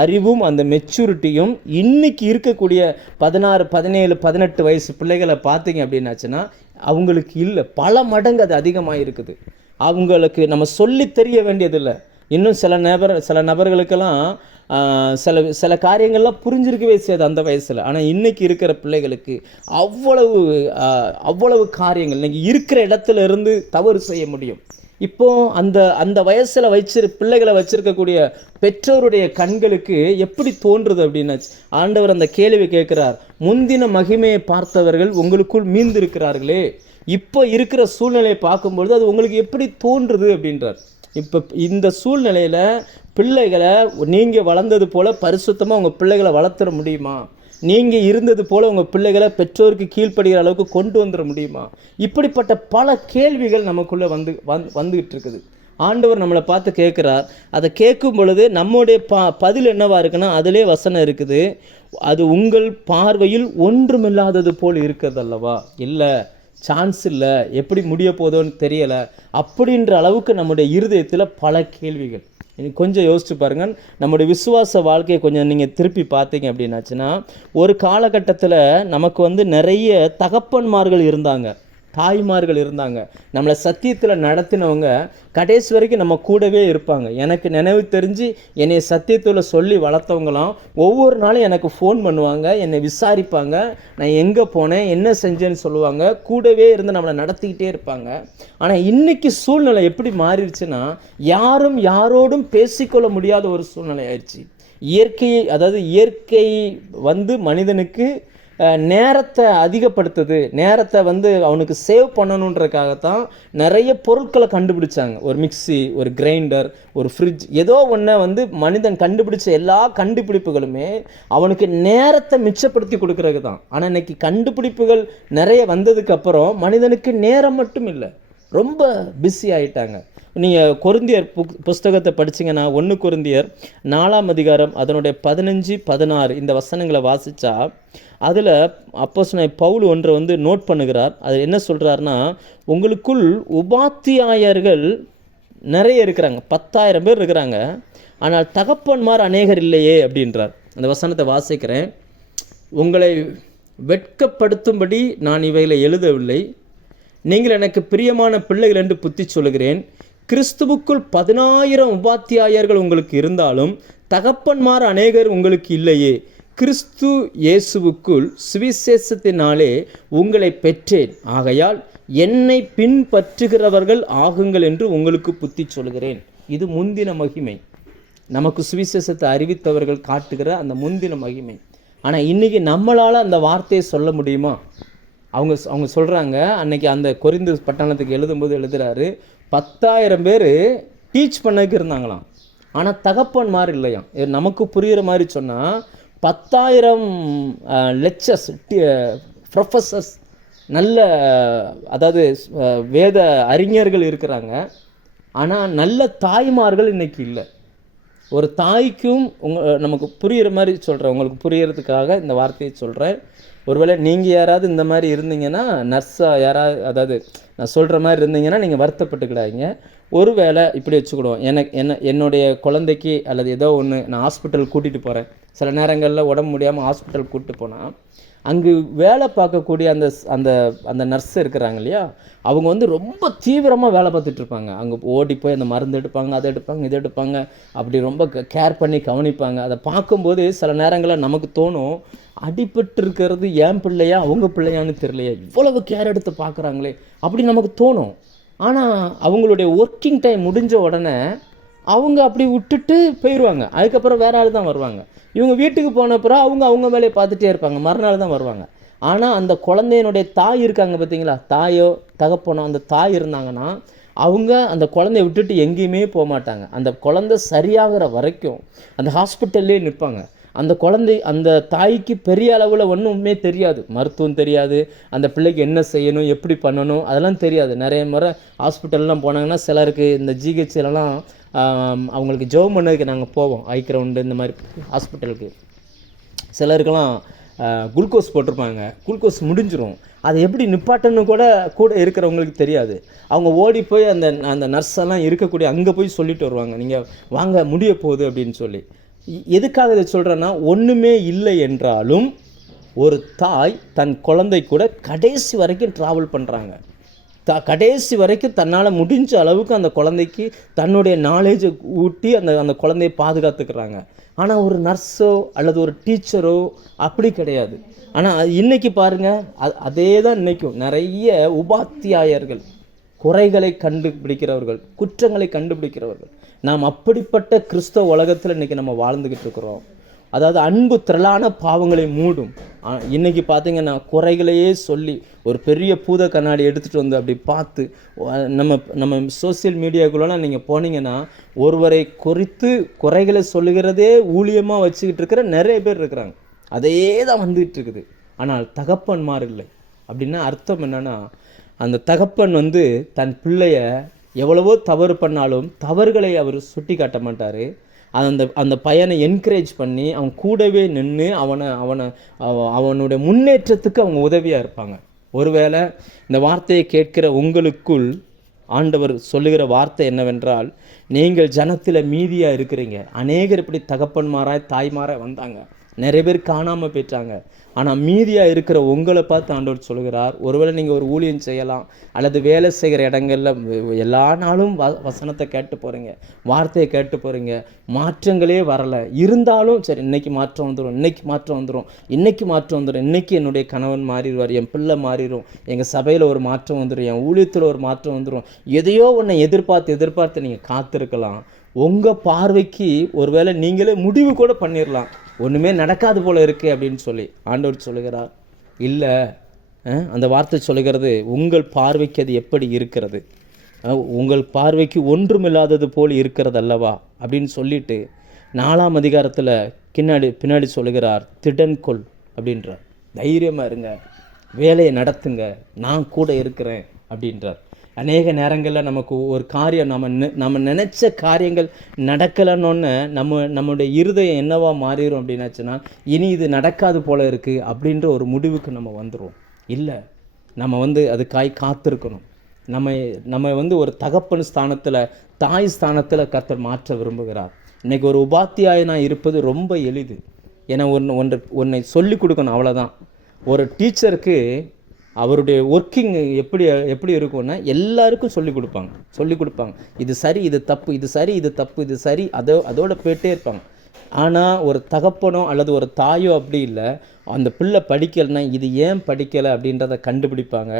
அறிவும் அந்த மெச்சூரிட்டியும் இன்றைக்கி இருக்கக்கூடிய 16, 17, 18 வயசு பிள்ளைகளை பார்த்தீங்க அப்படின்னாச்சுன்னா அவங்களுக்கு இல்லை. பல மடங்கு அது அதிகமாக இருக்குது. அவங்களுக்கு நம்ம சொல்லி தெரிய வேண்டியதில்லை. இன்னும் சில நபர்களுக்கெல்லாம் சில காரியங்கள்லாம் புரிஞ்சிருக்கவே செய்யாது அந்த வயசில். ஆனால் இன்றைக்கி இருக்கிற பிள்ளைகளுக்கு அவ்வளவு காரியங்கள் நீங்கள் இருக்கிற இடத்துல இருந்து தவறு செய்ய முடியும். இப்போது அந்த வயசில் பிள்ளைகளை வச்சிருக்கக்கூடிய பெற்றோருடைய கண்களுக்கு எப்படி தோன்றுறது அப்படின்னா, ஆண்டவர் அந்த கேள்வி கேட்குறார். முந்தின மகிமையை பார்த்தவர்கள் உங்களுக்குள் மீந்திருக்கிறார்களே, இப்போ இருக்கிற சூழ்நிலையை பார்க்கும்பொழுது அது உங்களுக்கு எப்படி தோன்றுது அப்படின்றார். இப்போ இந்த சூழ்நிலையில் பிள்ளைகளை நீங்கள் வளர்ந்தது போல் பரிசுத்தமாக உங்கள் பிள்ளைகளை வளர்த்துற முடியுமா? நீங்கள் இருந்தது போல் உங்கள் பிள்ளைகளை பெற்றோருக்கு கீழ்ப்படுகிற அளவுக்கு கொண்டு வந்துட முடியுமா? இப்படிப்பட்ட பல கேள்விகள் நமக்குள்ளே வந்துகிட்டு இருக்குது. ஆண்டவர் நம்மளை பார்த்து கேட்குறார். அதை கேட்கும் பொழுது நம்முடைய பதில் என்னவா இருக்குன்னா, அதிலே வசனம் இருக்குது, அது உங்கள் பார்வையில் ஒன்றுமில்லாதது போல் இருக்கிறது அல்லவா? இல்லை, சான்ஸ் இல்லை, எப்படி முடிய போதோன்னு தெரியலை அப்படின்ற அளவுக்கு நம்முடைய இருதயத்தில் பல கேள்விகள். கொஞ்சம் யோசிச்சு பாருங்கள். நம்முடைய விசுவாச வாழ்க்கையை கொஞ்சம் நீங்கள் திருப்பி பார்த்தீங்க அப்படின்னாச்சுன்னா, ஒரு காலகட்டத்தில் நமக்கு நிறைய தகப்பன்மார்கள் இருந்தாங்க, தாய்மார்கள் இருந்தாங்க. நம்மளை சத்தியத்தில் நடத்தினவங்க கடைசி வரைக்கும் நம்ம கூடவே இருப்பாங்க. எனக்கு நினைவு தெரிஞ்சு என்னை சத்தியத்தில் சொல்லி வளர்த்தவங்களாம் ஒவ்வொரு நாளும் எனக்கு ஃபோன் பண்ணுவாங்க, என்னை விசாரிப்பாங்க, நான் எங்கே போனேன் என்ன செஞ்சேன்னு சொல்லுவாங்க, கூடவே இருந்து நம்மளை நடத்திக்கிட்டே இருப்பாங்க. ஆனால் இன்றைக்கி சூழ்நிலை எப்படி மாறிடுச்சுன்னா, யாரும் யாரோடும் பேசிக்கொள்ள முடியாத ஒரு சூழ்நிலை ஆயிடுச்சு. இயற்கை மனிதனுக்கு நேரத்தை அதிகப்படுத்துது. நேரத்தை அவனுக்கு சேவ் பண்ணணுன்றதுக்காகத்தான் நிறைய பொருட்களை கண்டுபிடிச்சாங்க. ஒரு மிக்சி, ஒரு கிரைண்டர், ஒரு ஃப்ரிட்ஜ், ஏதோ ஒன்றை மனிதன் கண்டுபிடிச்ச எல்லா கண்டுபிடிப்புகளுமே அவனுக்கு நேரத்தை மிச்சப்படுத்தி கொடுக்கறது தான். ஆனால் இன்னைக்கு கண்டுபிடிப்புகள் நிறைய வந்ததுக்கப்புறம் மனிதனுக்கு நேரம் மட்டும் இல்லை, ரொம்ப பிஸி ஆகிட்டாங்க. நீங்கள் கொரிந்தியர் புஸ்தகத்தை படிச்சிங்கன்னா 1 கொரிந்தியர் 4ஆம் அதிகாரம் அதனுடைய 15, 16 இந்த வசனங்களை வாசித்தா அதில் அப்போஸ்தலனாகிய பவுல் ஒன்றை நோட் பண்ணுகிறார். அது என்ன சொல்கிறாருன்னா, உங்களுக்குள் உபாத்தியாயர்கள் நிறைய இருக்கிறாங்க, 10,000 பேர் இருக்கிறாங்க, ஆனால் தகப்பன்மார் அநேகர் இல்லையே அப்படின்றார். அந்த வசனத்தை வாசிக்கிறேன். உங்களை வெட்கப்படுத்தும்படி நான் இவைகளை எழுதவில்லை, நீங்கள் எனக்கு பிரியமான பிள்ளைகள் என்று புத்தி சொல்கிறேன். கிறிஸ்துவுக்குள் 10,000 உபாத்தியாயர்கள் உங்களுக்கு இருந்தாலும் தகப்பன்மார் அநேகர் உங்களுக்கு இல்லையே. கிறிஸ்து இயேசுவுக்குள் சுவிசேஷத்தினாலே உங்களை பெற்றேன், ஆகையால் என்னை பின்பற்றுகிறவர்கள் ஆகுங்கள் என்று உங்களுக்கு புத்தி சொல்கிறேன். இது முந்தின மகிமை, நமக்கு சுவிசேஷத்தை அறிவித்தவர்கள் காட்டுகிற அந்த முந்தின மகிமை. ஆனால் இன்றைக்கி நம்மளால் அந்த வார்த்தையை சொல்ல முடியுமா? அவங்க சொல்கிறாங்க, அன்னைக்கு அந்த கொரிந்து பட்டணத்துக்கு எழுதும்போது எழுதுகிறாரு, 10,000 பேர் டீச் பண்ணக்கு இருந்தாங்களாம், ஆனால் தகப்பன்மார் இல்லையாம். நமக்கு புரிகிற மாதிரி சொன்னால் 10,000 லெக்சர்ஸ், ப்ரொஃபஸர்ஸ், நல்ல வேத அறிஞர்கள் இருக்கிறாங்க, ஆனால் நல்ல தாய்மார்கள் இன்றைக்கி இல்லை. ஒரு தாய்க்கும் நமக்கு புரிகிற மாதிரி சொல்கிறேன், உங்களுக்கு புரியறதுக்காக இந்த வார்த்தையை சொல்கிறேன். ஒருவேளை நீங்கள் யாராவது இந்த மாதிரி இருந்தீங்கன்னா, நர்ஸாக யாராவது நான் சொல்கிற மாதிரி இருந்தீங்கன்னா நீங்கள் வருத்தப்பட்டுக்கிடாதீங்க. ஒருவேளை இப்படி வச்சுக்கிடுவோம், என்னுடைய குழந்தைக்கு அல்லது ஏதோ ஒன்று நான் ஹாஸ்பிட்டல் கூட்டிகிட்டு போகிறேன். சில நேரங்களில் உடம்பு முடியாமல் ஹாஸ்பிட்டல் கூட்டிட்டு போனால் அங்கு வேலை பார்க்கக்கூடிய அந்த நர்ஸ் இருக்கிறாங்க இல்லையா, அவங்க ரொம்ப தீவிரமாக வேலை பார்த்துட்ருப்பாங்க. அங்கே ஓடி போய் அந்த மருந்து எடுப்பாங்க, அதை எடுப்பாங்க, இதை எடுப்பாங்க, அப்படி ரொம்ப கேர் பண்ணி கவனிப்பாங்க. அதை பார்க்கும்போது சில நேரங்களில் நமக்கு தோணும், அடிபட்டு இருக்கிறது என் பிள்ளையா அவங்க பிள்ளையான்னு தெரியலையா, இவ்வளவு கேர் எடுத்து பார்க்குறாங்களே அப்படி நமக்கு தோணும். ஆனால் அவங்களுடைய ஒர்க்கிங் டைம் முடிஞ்ச உடனே அவங்க அப்படி விட்டுட்டு போயிடுவாங்க. அதுக்கப்புறம் வேற ஆள் தான் வருவாங்க. இவங்க வீட்டுக்கு போனப்புறம் அவங்க வேலையை பார்த்துட்டே இருப்பாங்க, மறுநாள் தான் வருவாங்க. ஆனால் அந்த குழந்தையினுடைய தாய் இருக்காங்க பார்த்தீங்களா, தாயோ தகப்பனோ, அந்த தாய் இருந்தாங்கன்னா அவங்க அந்த குழந்தைய விட்டுட்டு எங்கேயுமே போக மாட்டாங்க. அந்த குழந்தை சரியாகிற வரைக்கும் அந்த ஹாஸ்பிட்டல்லே நிற்பாங்க. அந்த தாய்க்கு பெரிய அளவில் ஒன்றுமே தெரியாது, மருத்துவம் தெரியாது, அந்த பிள்ளைக்கு என்ன செய்யணும் எப்படி பண்ணணும் அதெல்லாம் தெரியாது. நிறைய முறை ஹாஸ்பிட்டல்லாம் போனாங்கன்னா சிலருக்கு இந்த ஜிஹெச்லலாம் அவங்களுக்கு ஜெபம் பண்ணதுக்கு நாங்கள் போவோம், ஐ கிரவுண்டு இந்த மாதிரி ஹாஸ்பிட்டலுக்கு. சிலருக்கெல்லாம் குளுக்கோஸ் போட்டிருப்பாங்க, குளுக்கோஸ் முடிஞ்சிடும், அதை எப்படி நிப்பாட்டன்னு கூட இருக்கிறவங்களுக்கு தெரியாது. அவங்க ஓடி போய் அந்த அந்த நர்ஸெல்லாம் இருக்கக்கூடிய அங்கே போய் சொல்லிட்டு வருவாங்க, நீங்கள் வாங்க முடிய போகுது அப்படின்னு சொல்லி. எதுக்காக இதை சொல்கிறேன்னா, ஒன்றுமே இல்லை என்றாலும் ஒரு தாய் தன் குழந்தை கூட கடைசி வரைக்கும் ட்ராவல் பண்ணுறாங்க. கடைசி வரைக்கும் தன்னால் முடிஞ்ச அளவுக்கு அந்த குழந்தைக்கு தன்னுடைய நாலேஜை ஊட்டி அந்த குழந்தையை பாதுகாத்துக்கிறாங்க. ஆனால் ஒரு நர்ஸோ அல்லது ஒரு டீச்சரோ அப்படி கிடையாது. ஆனால் இன்றைக்கி பாருங்கள், அதே தான் இன்றைக்கும் நிறைய உபாத்தியாயர்கள், குறைகளை கண்டுபிடிக்கிறவர்கள், குற்றங்களை கண்டுபிடிக்கிறவர்கள். நாம் அப்படிப்பட்ட கிறிஸ்தவ உலகத்தில் இன்றைக்கி நம்ம வாழ்ந்துக்கிட்டு இருக்கிறோம். அதாவது அன்பு திரளான பாவங்களை மூடும். இன்றைக்கி பார்த்திங்கன்னா குறைகளையே சொல்லி ஒரு பெரிய பூத கண்ணாடி எடுத்துகிட்டு வந்து அப்படி பார்த்து நம்ம சோசியல் மீடியாக்குள்ளலாம் நீங்கள் போனீங்கன்னா ஒருவரை குறித்து குறைகளை சொல்லுகிறதே ஊழியமாக வச்சுக்கிட்டு இருக்கிற நிறைய பேர் இருக்கிறாங்க. அதே தான் வந்துகிட்டு இருக்குது. ஆனால் தகப்பன்மார் இல்லை. அப்படின்னா அர்த்தம் என்னென்னா, அந்த தகப்பன் தன் பிள்ளைய எவ்வளவோ தவறு பண்ணாலும் தவறுகளை அவர் சுட்டி காட்ட மாட்டார். அந்த பையனை என்கரேஜ் பண்ணி அவன் கூடவே நின்று அவனுடைய முன்னேற்றத்துக்கு அவங்க உதவியாக இருப்பாங்க. ஒருவேளை இந்த வார்த்தையை கேட்கிற உங்களுக்குள் ஆண்டவர் சொல்லுகிற வார்த்தை என்னவென்றால், நீங்கள் ஜனத்தில் மீதியாக இருக்கிறீங்க. அநேகர் இப்படி தகப்பன்மாராய் தாய்மாராய் வந்தாங்க, நிறைய பேர் காணாமல் போயிட்டாங்க. ஆனால் மீதியாக இருக்கிற உங்களை பார்த்து ஆண்டவர் சொல்கிறார், ஒருவேளை நீங்கள் ஒரு ஊழியம் செய்யலாம் அல்லது வேலை செய்கிற இடங்களில் எல்லா நாளும் வசனத்தை கேட்டு போகிறீங்க, வார்த்தையை கேட்டு போகிறீங்க, மாற்றங்களே வரலை. இருந்தாலும் சரி, இன்றைக்கி மாற்றம் வந்துடும், இன்றைக்கி மாற்றம் வந்துடும், இன்றைக்கி மாற்றம் வந்துடும், இன்றைக்கி என்னுடைய கணவன் மாறிடுவார், என் பிள்ளை மாறிடும், எங்கள் சபையில் ஒரு மாற்றம் வந்துடும், என் ஊழியத்தில் ஒரு மாற்றம் வந்துடும். எதையோ ஒன்றை எதிர்பார்த்து நீங்கள் காத்திருக்கலாம். உங்கள் பார்வைக்கு ஒருவேளை நீங்களே முடிவு கூட பண்ணிடலாம், ஒன்றுமே நடக்காது போல் இருக்குது அப்படின்னு சொல்லி. ஆண்டவர் சொல்லுகிறார், இல்லை, அந்த வார்த்தை சொல்லுகிறது, உங்கள் பார்வைக்கு அது எப்படி இருக்கிறது, உங்கள் பார்வைக்கு ஒன்றுமில்லாதது போல் இருக்கிறது அல்லவா அப்படின்னு சொல்லிட்டு 4ஆம் அதிகாரத்தில் பின்னாடி சொல்லுகிறார், திடன்கொள் அப்படின்றார். தைரியமாக இருங்க, வேலையை நடத்துங்க, நான் கூட இருக்கிறேன் அப்படின்றார். அநேக நேரங்களில் நமக்கு ஒரு காரியம் நம்ம நினச்ச காரியங்கள் நடக்கலைன்னொன்று நம்முடைய இருதயம் என்னவா மாறிடும் அப்படின்னாச்சுன்னா, இனி இது நடக்காது போல் இருக்குது அப்படின்ற ஒரு முடிவுக்கு நம்ம வந்துடும். இல்லை, நம்ம அதுக்காய் காத்திருக்கணும். நம்ம ஒரு தகப்பன் ஸ்தானத்தில், தாய் ஸ்தானத்தில் கர்த்தர் மாற்ற விரும்புகிறார். இன்றைக்கி ஒரு உபாத்தியாயனாக இருப்பது ரொம்ப எளிது. ஏன்னா ஒன்றை சொல்லிக் கொடுக்கணும், அவ்வளோதான். ஒரு டீச்சருக்கு அவருடைய ஒர்க்கிங் எப்படி இருக்கும்னா, எல்லாருக்கும் சொல்லிக் கொடுப்பாங்க, இது சரி, இது தப்பு, இது சரி, இது தப்பு, இது சரி, அதோட போயிட்டே இருப்பாங்க. ஆனால் ஒரு தகப்பனோ அல்லது ஒரு தாயோ அப்படி இல்லை. அந்த பிள்ளை படிக்கலைன்னா இது ஏன் படிக்கலை அப்படின்றத கண்டுபிடிப்பாங்க.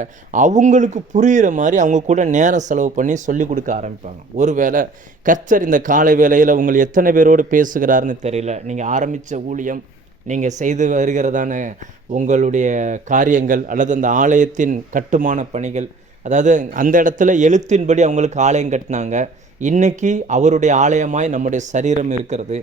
அவங்களுக்கு புரிகிற மாதிரி அவங்க கூட நேரம் செலவு பண்ணி சொல்லிக் கொடுக்க ஆரம்பிப்பாங்க. ஒருவேளை கர்த்தர் இந்த காலை வேளையில் உங்களை எத்தனை பேரோடு பேசுகிறாருன்னு தெரியல. நீங்கள் ஆரம்பித்த ஊழியம், நீங்கள் செய்து வருகிறதான உங்களுடைய காரியங்கள் அல்லது அந்த ஆலயத்தின் கட்டுமான பணிகள், அதாவது அந்த இடத்துல எழுத்தின்படி அவங்களுக்கு ஆலயம் கட்டினாங்க. இன்றைக்கி அவருடைய ஆலயமாய் நம்முடைய சரீரம் இருக்கிறது.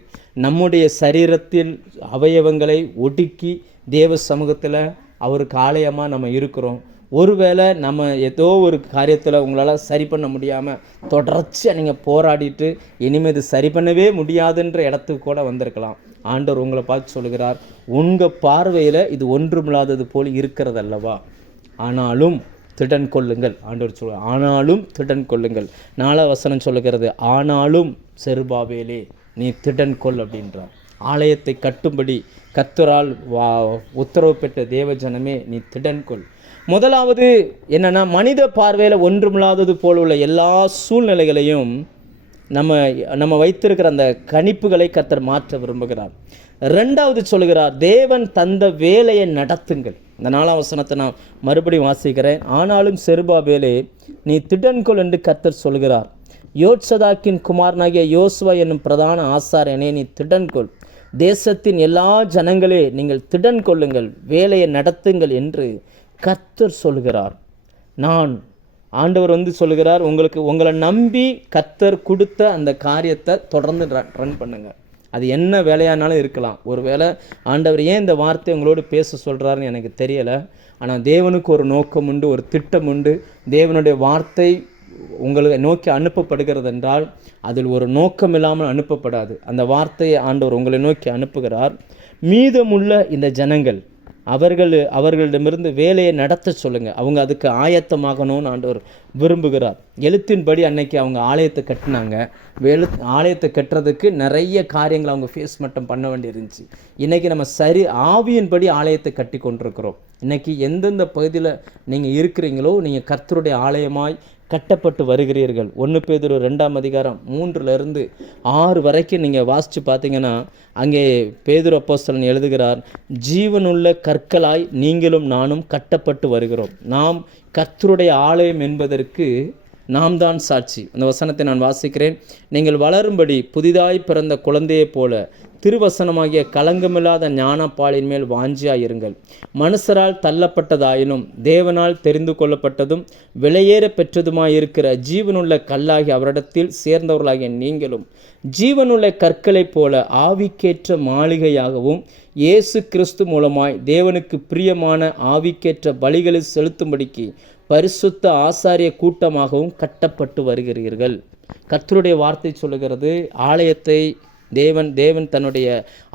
நம்முடைய சரீரத்தில் அவயவங்களை ஒடுக்கி தேவ சமூகத்தில் அவருக்கு ஆலயமாக நம்ம இருக்கிறோம். ஒருவேளை நம்ம ஏதோ ஒரு காரியத்தில் உங்களால் சரி பண்ண முடியாமல் தொடர்ச்சியாக நீங்கள் போராடிட்டு இனிமேல் இது சரி பண்ணவே முடியாதுன்ற இடத்துக்கு கூட வந்திருக்கலாம். ஆண்டவர் உங்களை பார்த்து சொல்கிறார், உங்கள் பார்வையில் இது ஒன்றுமில்லாதது போல் இருக்கிறது அல்லவா, ஆனாலும் திடன் கொள்ளுங்கள். ஆண்டவர் சொல்கிறார், ஆனாலும் திடன் கொள்ளுங்கள். 4ஆம் வசனம் சொல்லுகிறது, ஆனாலும் செருபாபேலே நீ திடன் கொள் அப்படின்றார். ஆலயத்தை கட்டும்படி கர்த்தரால் உத்தரவு பெற்ற தேவ ஜனமே நீ திடன் கொள். முதலாவது என்னென்னா, மனித பார்வையில் ஒன்றுமில்லாதது போல் உள்ள எல்லா சூழ்நிலைகளையும் நம்ம வைத்திருக்கிற அந்த கணிப்புகளை கர்த்தர் மாற்ற விரும்புகிறார். 2வது சொல்கிறார், தேவன் தந்த வேலையை நடத்துங்கள். இந்த 4ஆம் வசனத்தை நான் மறுபடியும் வாசிக்கிறேன். ஆனாலும் செருபாபேலே நீ திடன்கொள் என்று கர்த்தர் சொல்கிறார். யோத்சதாக்கின் குமாரனாகிய யோசுவா என்னும் பிரதான ஆசாரியனே நீ திடன்கொள். தேசத்தின் எல்லா ஜனங்களே நீங்கள் திடன் கொள்ளுங்கள், வேலையை நடத்துங்கள் என்று கர்த்தர் சொல்கிறார். ஆண்டவர் சொல்லுகிறார், உங்களை நம்பி கர்த்தர் கொடுத்த அந்த காரியத்தை தொடர்ந்து ரன் பண்ணுங்க. அது என்ன வேலையானாலும் இருக்கலாம். ஒரு வேளை ஆண்டவர் ஏன் இந்த வார்த்தை உங்களோடு பேச சொல்கிறாருன்னு எனக்கு தெரியலை. ஆனால் தேவனுக்கு ஒரு நோக்கம் உண்டு, ஒரு திட்டம் உண்டு. தேவனுடைய வார்த்தை உங்களை நோக்கி அனுப்பப்படுகிறது என்றால் அதில் ஒரு நோக்கம் இல்லாமல் அனுப்பப்படாது. அந்த வார்த்தையை ஆண்டவர் உங்களை நோக்கி அனுப்புகிறார். மீதமுள்ள இந்த ஜனங்கள், அவர்களிடமிருந்து வேலையை நடத்த சொல்லுங்கள். அவங்க அதுக்கு ஆயத்தமாகணும்னு ஆண்டவர் விரும்புகிறார். எழுத்தின்படி அன்னைக்கு அவங்க ஆலயத்தை கட்டினாங்க. ஆலயத்தை கட்டுறதுக்கு நிறைய காரியங்கள் அவங்க ஃபேஸ் மட்டும் பண்ண வேண்டி இருந்துச்சு. இன்றைக்கி நம்ம ஆவியின்படி ஆலயத்தை கட்டி கொண்டிருக்கிறோம். இன்றைக்கி எந்தெந்த பகுதியில் நீங்கள் இருக்கிறீங்களோ நீங்கள் கர்த்தருடைய ஆலயமாய் கட்டப்பட்டு வருகிறீர்கள். 1 பேதுரு 2ஆம் அதிகாரம் 3-6 வரைக்கும் நீங்கள் வாசித்து பார்த்தீங்கன்னா அங்கே பேதுரு அப்போஸ்தலன் எழுதுகிறார், ஜீவனுள்ள கற்களாய் நீங்களும் நானும் கட்டப்பட்டு வருகிறோம். நாம் கர்த்தருடைய ஆலயம் என்பதற்கு நாம் தான் சாட்சி. அந்த வசனத்தை நான் வாசிக்கிறேன். நீங்கள் வளரும்படி புதிதாய் பிறந்த குழந்தையைப் போல திருவசனமாகிய கலங்கமில்லாத ஞானப்பாலின் மேல் வாஞ்சியாயிருங்கள். மனுஷரால் தள்ளப்பட்டதாயினும் தேவனால் தெரிந்து கொள்ளப்பட்டதும் விலையேற பெற்றதுமாயிருக்கிற ஜீவனுள்ள கல்லாகி அவரிடத்தில் சேர்ந்தவர்களாகிய நீங்களும் ஜீவனுள்ள கற்களைப் போல ஆவிக்கேற்ற மாளிகையாகவும் இயேசு கிறிஸ்து மூலமாய் தேவனுக்கு பிரியமான ஆவிக்கேற்ற பலிகளை செலுத்தும்படிக்கு பரிசுத்த ஆசாரிய கூட்டமாகவும் கட்டப்பட்டு வருகிறீர்கள். கர்த்தருடைய வார்த்தை சொல்லுகிறது, ஆலயத்தை தேவன் தன்னுடைய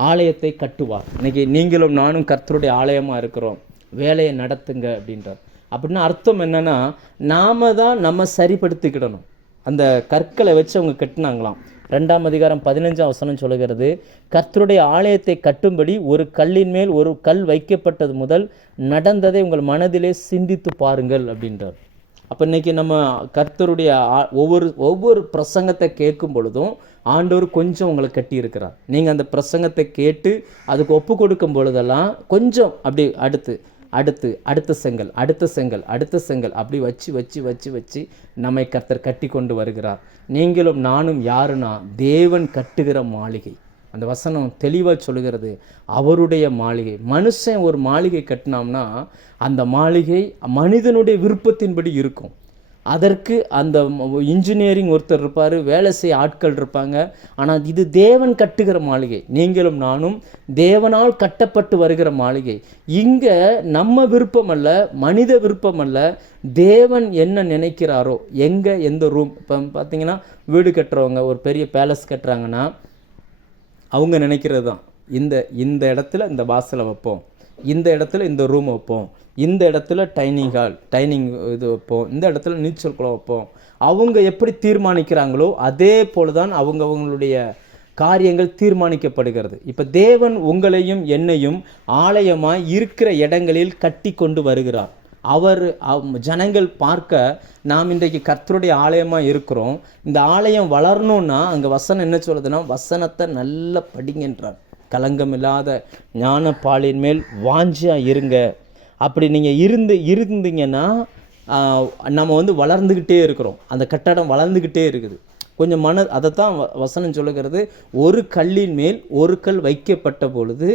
ஆலயத்தை கட்டுவார். இன்னைக்கு நீங்களும் நானும் கர்த்தருடைய ஆலயமாக இருக்கிறோம். வேலையை நடத்துங்க அப்படின்றார். அப்படின்னா அர்த்தம் என்னன்னா, நாம தான் நம்ம சரிப்படுத்திக்கிடணும். அந்த கற்களை வச்சு அவங்க கட்டினாங்களாம். 2ஆம் அதிகாரம் 15ஆம் வசனம் சொல்லுகிறது, கர்த்தருடைய ஆலயத்தை கட்டும்படி ஒரு கல்லின் மேல் ஒரு கல் வைக்கப்பட்டது முதல் நடந்ததை உங்கள் மனதிலே சிந்தித்து பாருங்கள் அப்படின்றார். அப்போ இன்றைக்கி நம்ம கர்த்தருடைய ஒவ்வொரு பிரசங்கத்தை கேட்கும் பொழுதும் ஆண்டவர் கொஞ்சம் உங்களை கட்டியிருக்கிறார். நீங்கள் அந்த பிரசங்கத்தை கேட்டு அதுக்கு ஒப்பு கொடுக்கும் பொழுதெல்லாம் கொஞ்சம் அப்படி அடுத்த செங்கல் அப்படி வச்சு நம்மை கர்த்தர் கட்டி கொண்டு வருகிறார். நீங்களும் நானும் யாருன்னா தேவன் கட்டுகிற மாளிகை. அந்த வசனம் தெளிவாக சொல்லுகிறது, அவருடைய மாளிகை. மனுஷன் ஒரு மாளிகை கட்டினோம்னா அந்த மாளிகை மனிதனுடைய விருப்பத்தின்படி இருக்கும். அதற்கு அந்த இன்ஜினியரிங் ஒருத்தர் இருப்பார், வேலை செய்ய ஆட்கள் இருப்பாங்க. ஆனால் இது தேவன் கட்டுகிற மாளிகை. நீங்களும் நானும் தேவனால் கட்டப்பட்டு வருகிற மாளிகை. இங்கே நம்ம விருப்பம் அல்ல, மனித விருப்பம் அல்ல, தேவன் என்ன நினைக்கிறாரோ. எந்த ரூம் இப்போ பார்த்தீங்கன்னா வீடு கட்டுறவங்க ஒரு பெரிய பேலஸ் கட்டுறாங்கன்னா அவங்க நினைக்கிறது தான், இந்த இடத்துல இந்த வாசலை வைப்போம், இந்த இடத்துல இந்த ரூம் வைப்போம், இந்த இடத்துல டைனிங் இது வைப்போம், இந்த இடத்துல நீச்சல் குளம் வைப்போம். அவங்க எப்படி தீர்மானிக்கிறாங்களோ அதே போல தான் அவங்களுடைய காரியங்கள் தீர்மானிக்கப்படுகிறது. இப்போ தேவன் உங்களையும் என்னையும் ஆலயமாய் இருக்கிற இடங்களில் கட்டி கொண்டு வருகிறார். ஜனங்கள் பார்க்க நாம் இன்றைக்கு கர்த்தருடைய ஆலயமாக இருக்கிறோம். இந்த ஆலயம் வளரணும்னா அங்கே வசனம் என்ன சொல்லுதுன்னா, வசனத்தை நல்லா படிங்கன்றார். கலங்கமில்லாத ஞான பாலின் மேல் வாஞ்சியாக இருங்க. அப்படி நீங்கள் இருந்தீங்கன்னா நம்ம வளர்ந்துக்கிட்டே இருக்கிறோம். அந்த கட்டடம் வளர்ந்துக்கிட்டே இருக்குது. கொஞ்சம் அதைத்தான் வசனம் சொல்லுகிறது, ஒரு கல்லின் மேல் ஒரு கல் வைக்கப்பட்ட பொழுது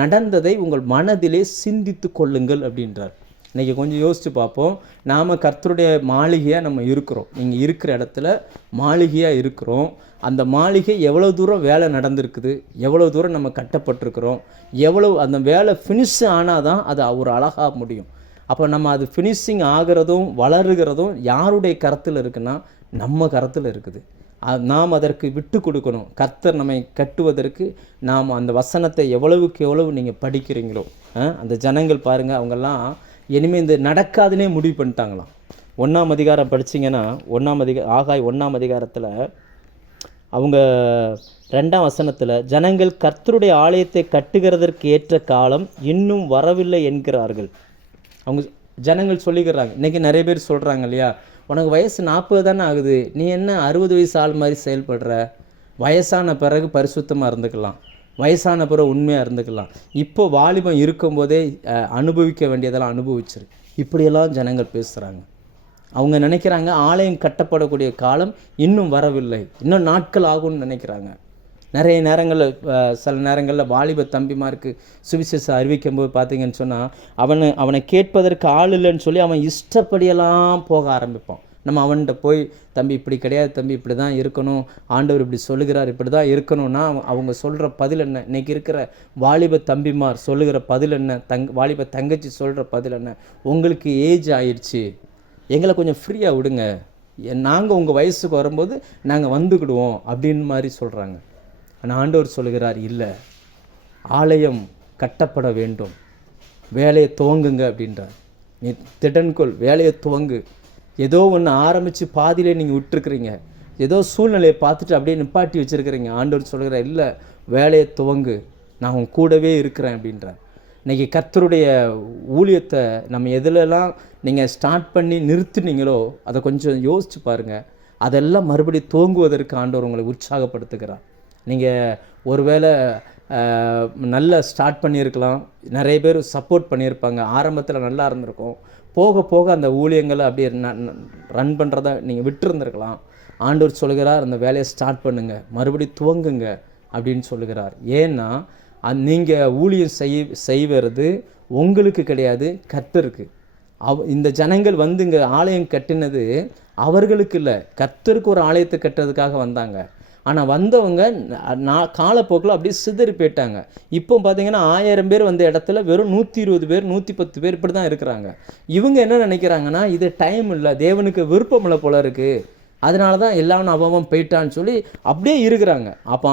நடந்ததை உங்கள் மனதிலே சிந்தித்து கொள்ளுங்கள் அப்படின்றார். இன்றைக்கி கொஞ்சம் யோசித்து பார்ப்போம். நாம் கர்த்தருடைய மாளிகையாக நம்ம இருக்கிறோம். நீங்கள் இருக்கிற இடத்துல மாளிகையாக இருக்கிறோம். அந்த மாளிகை எவ்வளோ தூரம் வேலை நடந்திருக்குது, எவ்வளோ தூரம் நம்ம கட்டப்பட்டிருக்கிறோம், அந்த வேலை ஃபினிஷ் ஆனால் தான் அது ஒரு அழகாக முடியும். அப்போ நம்ம அது ஃபினிஷிங் ஆகிறதும் வளருகிறதும் யாருடைய கரத்தில் இருக்குன்னா நம்ம கரத்தில் இருக்குது. நாம் அதற்கு விட்டு கொடுக்கணும். கர்த்தர் நம்மை கட்டுவதற்கு நாம் அந்த வசனத்தை எவ்வளவுக்கு எவ்வளவு நீங்கள் படிக்கிறீங்களோ. அந்த ஜனங்கள் பாருங்கள், அவங்கெல்லாம் இனிமேல் இந்த நடக்காதுன்னே முடிவு பண்ணிட்டாங்களாம். 1ஆம் அதிகாரம் படிச்சிங்கன்னா ஆகாய் 1ஆம் அதிகாரத்தில் அவங்க 2ஆம் வசனத்தில், ஜனங்கள் கர்த்தருடைய ஆலயத்தை கட்டுகிறதற்கு ஏற்ற காலம் இன்னும் வரவில்லை என்கிறார்கள். அவங்க ஜனங்கள் சொல்லிக்கிறாங்க. இன்றைக்கி நிறைய பேர் சொல்கிறாங்க இல்லையா, உனக்கு வயசு 40 தானே ஆகுது, நீ என்ன 60 வயசு ஆள் மாதிரி செயல்படுற, வயசான பிறகு பரிசுத்தமாக இருந்துக்கலாம், வயசான பிறகு உண்மையாக இருந்துக்கலாம், இப்போ வாலிபம் இருக்கும்போதே அனுபவிக்க வேண்டியதெல்லாம் அனுபவிச்சிரு, இப்படியெல்லாம் ஜனங்கள் பேசுகிறாங்க. அவங்க நினைக்கிறாங்க ஆலயம் கட்டப்படக்கூடிய காலம் இன்னும் வரவில்லை, இன்னும் நாட்கள் ஆகும்னு நினைக்கிறாங்க. நிறைய நேரங்களில் சில நேரங்களில் வாலிப தம்பிமாருக்கு சுவிசேஷம் அறிவிக்கும்போது பார்த்தீங்கன்னு சொன்னால் அவனை கேட்பதற்கு ஆள் இல்லைன்னு சொல்லி அவன் இஷ்டப்படியெல்லாம் போக ஆரம்பிப்பான். நம்ம அவன்கிட்ட போய், தம்பி இப்படி கிடையாது தம்பி, இப்படி தான் இருக்கணும், ஆண்டவர் இப்படி சொல்லுகிறார், இப்படி தான் இருக்கணும்னா அவங்க சொல்கிற பதில் என்ன? இன்றைக்கி இருக்கிற வாலிப தம்பிமார் சொல்லுகிற பதில் என்ன? வாலிப தங்கச்சி சொல்கிற பதில் என்ன? உங்களுக்கு ஏஜ் ஆயிடுச்சு, எங்களை கொஞ்சம் ஃப்ரீயாக விடுங்க, நாங்கள் உங்கள் வயசுக்கு வரும்போது நாங்கள் வந்துக்கிடுவோம் அப்படின்னு மாதிரி சொல்கிறாங்க. ஆனால் ஆண்டவர் சொல்லுகிறார், இல்லை, ஆலயம் கட்டப்பட வேண்டும். வேலையை துவங்குங்க அப்படின்றார். நீ திடன்கொள், வேலையை துவங்கு. ஏதோ ஒன்று ஆரம்பித்து பாதியிலே நீங்கள் விட்டுருக்குறீங்க, ஏதோ சூழ்நிலையை பார்த்துட்டு அப்படியே நிப்பாட்டி வச்சுருக்கிறீங்க. ஆண்டவர் சொல்கிற, இல்லை, வேலையை துவங்கு, நான் உன் கூடவே இருக்கிறேன் அப்படின்றார். இன்றைக்கி கர்த்தருடைய ஊழியத்தை நம்ம எதுலெல்லாம் நீங்கள் ஸ்டார்ட் பண்ணி நிறுத்துனீங்களோ அதை கொஞ்சம் யோசித்து பாருங்கள். அதெல்லாம் மறுபடி துவங்குவதற்கு ஆண்டவர் உங்களை உற்சாகப்படுத்துகிறார். நீங்கள் ஒருவேளை நல்ல ஸ்டார்ட் பண்ணியிருக்கலாம், நிறைய பேர் சப்போர்ட் பண்ணியிருப்பாங்க, ஆரம்பத்தில் நல்லா இருந்திருக்கும். போக போக அந்த ஊழியங்களை அப்படியே ரன் பண்ணுறத நீங்கள் விட்டுருந்துருக்கலாம். ஆண்டவர் சொல்கிறார், அந்த வேலையை ஸ்டார்ட் பண்ணுங்கள், மறுபடி துவங்குங்க அப்படின்னு சொல்லுகிறார். ஏன்னா நீங்கள் ஊழியம் செய்வது உங்களுக்கு கிடையாது, கர்த்தருக்கு. இந்த ஜனங்கள் வந்து இங்கே ஆலயம் கட்டினது அவர்களுக்கு இல்லை, கர்த்தருக்கு ஒரு ஆலயத்தை கட்டுறதுக்காக வந்தாங்க. ஆனால் வந்தவங்க காலப்போக்கில் அப்படியே சிதறி போயிட்டாங்க. இப்போ பார்த்தீங்கன்னா 1000 பேர் வந்த இடத்துல வெறும் 120 பேர் 110 பேர் இப்படி தான் இருக்கிறாங்க. இவங்க என்ன நினைக்கிறாங்கன்னா, இது டைம் இல்லை, தேவனுக்கு விருப்பம் இல்லை போல இருக்குது, அதனால தான் எல்லாரும் அவன் போயிட்டான்னு சொல்லி அப்படியே இருக்கிறாங்க. அப்போ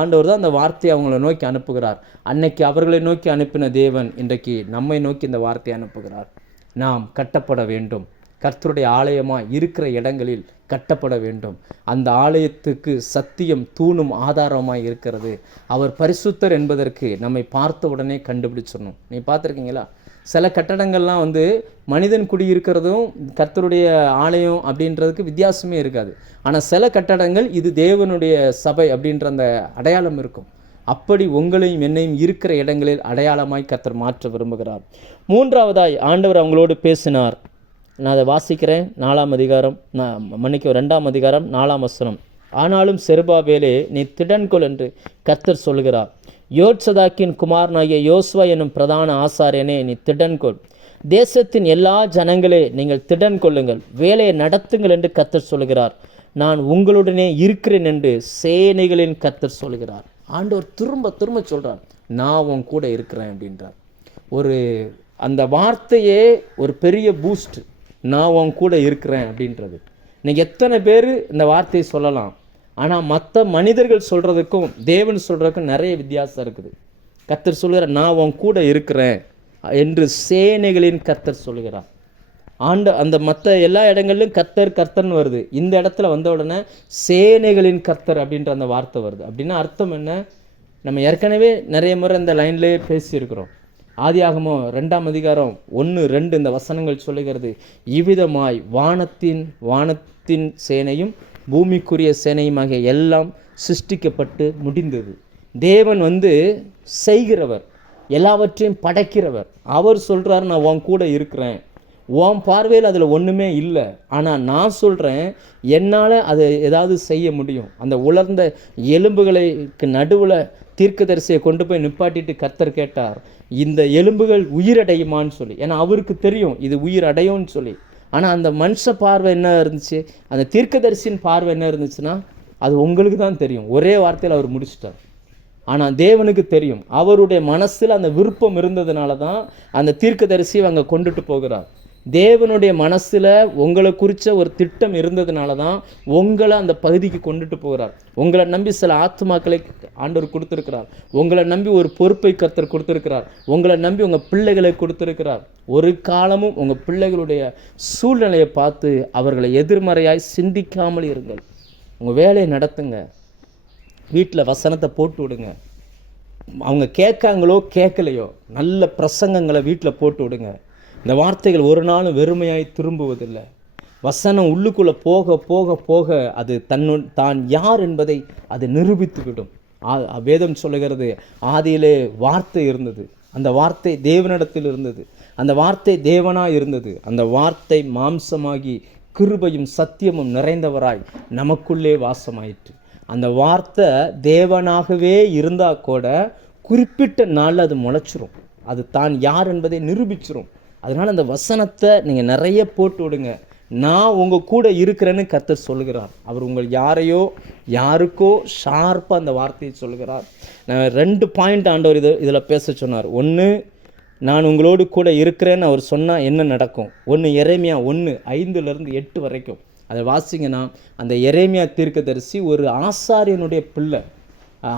ஆண்டவர் தான் அந்த வார்த்தையை அவங்கள நோக்கி அனுப்புகிறார். அன்னைக்கு அவர்களை நோக்கி அனுப்பின தேவன் இன்றைக்கு நம்மை நோக்கி இந்த வார்த்தையை அனுப்புகிறார். நாம் கட்டப்பட வேண்டும், கர்த்தருடைய ஆலயமாக இருக்கிற இடங்களில் கட்டப்பட வேண்டும். அந்த ஆலயத்துக்கு சத்தியம் தூணும் ஆதாரமாக இருக்கிறது. அவர் பரிசுத்தர் என்பதற்கு நம்மை பார்த்த உடனே கண்டுபிடிச்சிடணும். நீ பார்த்துருக்கீங்களா, சில கட்டடங்கள்லாம் வந்து மனிதன் குடியிருக்கிறதும் கர்த்தருடைய ஆலயம் அப்படின்றதுக்கு வித்தியாசமே இருக்காது. ஆனால் சில கட்டடங்கள் இது தேவனுடைய சபை அப்படின்ற அந்த அடையாளம் இருக்கும். அப்படி உங்களையும் என்னையும் இருக்கிற இடங்களில் அடையாளமாய் கர்த்தர் மாற்ற விரும்புகிறார். 3ஆவதாய் ஆண்டவர் அவங்களோடு பேசினார். நான் அதை வாசிக்கிறேன். 4ஆம் அதிகாரம் 2ஆம் அதிகாரம் 4ஆம் வசனம். ஆனாலும் செருபாபேலே, நீ திடன்கொள் என்று கர்த்தர் சொல்கிறார். யோத்சதாக்கின் குமாரனாகிய யோசுவா என்னும் பிரதான ஆசாரியனே, நீ திடன்கொள். தேசத்தின் எல்லா ஜனங்களே, நீங்கள் திடன் கொள்ளுங்கள், வேலையை நடத்துங்கள் என்று கர்த்தர் சொல்கிறார். நான் உங்களுடனே இருக்கிறேன் என்று சேனைகளின் கர்த்தர் சொல்கிறார். ஆண்டவர் திரும்ப திரும்ப சொல்கிறார், நான் உன் கூட இருக்கிறேன் அப்படின்றார். அந்த வார்த்தையே ஒரு பெரிய பூஸ்ட், நான் உன் கூட இருக்கிறேன் அப்படின்றது. இன்னைக்கு எத்தனை பேர் இந்த வார்த்தையை சொல்லலாம், ஆனால் மற்ற மனிதர்கள் சொல்கிறதுக்கும் தேவன் சொல்கிறதுக்கும் நிறைய வித்தியாசம் இருக்குது. கர்த்தர் சொல்கிறார், நான் உன் கூட இருக்கிறேன் என்று சேனைகளின் கர்த்தர் சொல்கிறார். அந்த மற்ற எல்லா இடங்கள்லையும் கர்த்தர்னு வருது. இந்த இடத்துல வந்த உடனே சேனைகளின் கர்த்தர் அப்படின்ற அந்த வார்த்தை வருது. அப்படின்னா அர்த்தம் என்ன? நம்ம ஏற்கனவே நிறைய முறை இந்த லைன்லேயே பேசியிருக்கிறோம். ஆதியாகமம் 2ஆம் அதிகாரம் 1-2 இந்த வசனங்கள் சொல்லுகிறது, இவ்விதமாய் வானத்தின் சேனையும் பூமிக்குரிய சேனையுமாகிய எல்லாம் சிருஷ்டிக்கப்பட்டு முடிந்தது. தேவன் செய்கிறவர், எல்லாவற்றையும் படைக்கிறவர். அவர் சொல்கிறார், நான் உன் கூட இருக்கிறேன். உன் பார்வையில் அதில் ஒன்றுமே இல்லை, ஆனால் நான் சொல்கிறேன், என்னால் அதை ஏதாவது செய்ய முடியும். அந்த உலர்ந்த எலும்புகளுக்கு நடுவில் தீர்க்கதரிசியை கொண்டு போய் நிப்பாட்டிட்டு கர்த்தர் கேட்டார், இந்த எலும்புகள் உயிரடையுமான்னு சொல்லி. ஏன்னா அவருக்கு தெரியும் இது உயிர் அடையும்னு சொல்லி. ஆனால் அந்த மனுஷ பார்வை என்ன இருந்துச்சு, அந்த தீர்க்கதரிசியின் பார்வை என்ன இருந்துச்சுன்னா, அது உங்களுக்கு தான் தெரியும். ஒரே வார்த்தையில் அவர் முடிச்சிட்டார். ஆனால் தேவனுக்கு தெரியும். அவருடைய மனசில் அந்த விருப்பம் இருந்ததுனால தான் அந்த தீர்க்கதரிசியை அங்கே கொண்டுட்டு போகிறார். தேவனுடைய மனசில் உங்களை குறித்த ஒரு திட்டம் இருந்ததுனால தான் உங்களை அந்த பகுதிக்கு கொண்டுட்டு போகிறார். உங்களை நம்பி சில ஆத்மாக்களை ஆண்டவர் கொடுத்துருக்கிறார். உங்களை நம்பி ஒரு பொறுப்பை கர்த்தர் கொடுத்துருக்கிறார். உங்களை நம்பி உங்கள் பிள்ளைகளை கொடுத்துருக்கிறார். ஒரு காலமும் உங்கள் பிள்ளைகளுடைய சூழ்நிலையை பார்த்து அவர்களை எதிர்மறையாய் சிந்திக்காமல் இருங்கள். உங்கள் வேலையை நடத்துங்க. வீட்டில் வசனத்தை போட்டு விடுங்க. அவங்க கேட்காங்களோ கேட்கலையோ நல்ல பிரசங்கங்களை வீட்டில் போட்டு விடுங்க. இந்த வார்த்தைகள் ஒரு நாளும் வெறுமையாய் திரும்புவதில்லை. வசனம் உள்ளுக்குள்ளே போக போக போக அது தான் யார் என்பதை அது நிரூபித்து விடும். வேதம் சொல்லுகிறது, ஆதியிலே வார்த்தை இருந்தது, அந்த வார்த்தை தேவனிடத்தில் இருந்தது, அந்த வார்த்தை தேவனாய் இருந்தது, அந்த வார்த்தை மாம்சமாகி கிருபையும் சத்தியமும் நிறைந்தவராய் நமக்குள்ளே வாசமாயிற்று. அந்த வார்த்தை தேவனாகவே இருந்தால் கூட குறிப்பிட்ட நாளில் அது முளைச்சிரும். அது தான் யார் என்பதை நிரூபிச்சிரும். அதனால் அந்த வசனத்தை நீங்கள் நிறைய போட்டு விடுங்க. நான் உங்கள் கூட இருக்கிறேன்னு கர்த்தர் சொல்கிறார். அவர் உங்கள் யாருக்கோ ஷார்ப்பாக அந்த வார்த்தையை சொல்கிறார். நான் 2 பாயிண்ட் ஆண்டவர் இதில் பேச சொன்னார். 1, நான் உங்களோடு கூட இருக்கிறேன்னு அவர் சொன்னால் என்ன நடக்கும். 1 எரேமியா 1:5-8 வரைக்கும் அதை வாசிங்கன்னா, அந்த எரேமியா தீர்க்கதரிசி ஒரு ஆசாரியனுடைய பிள்ளை.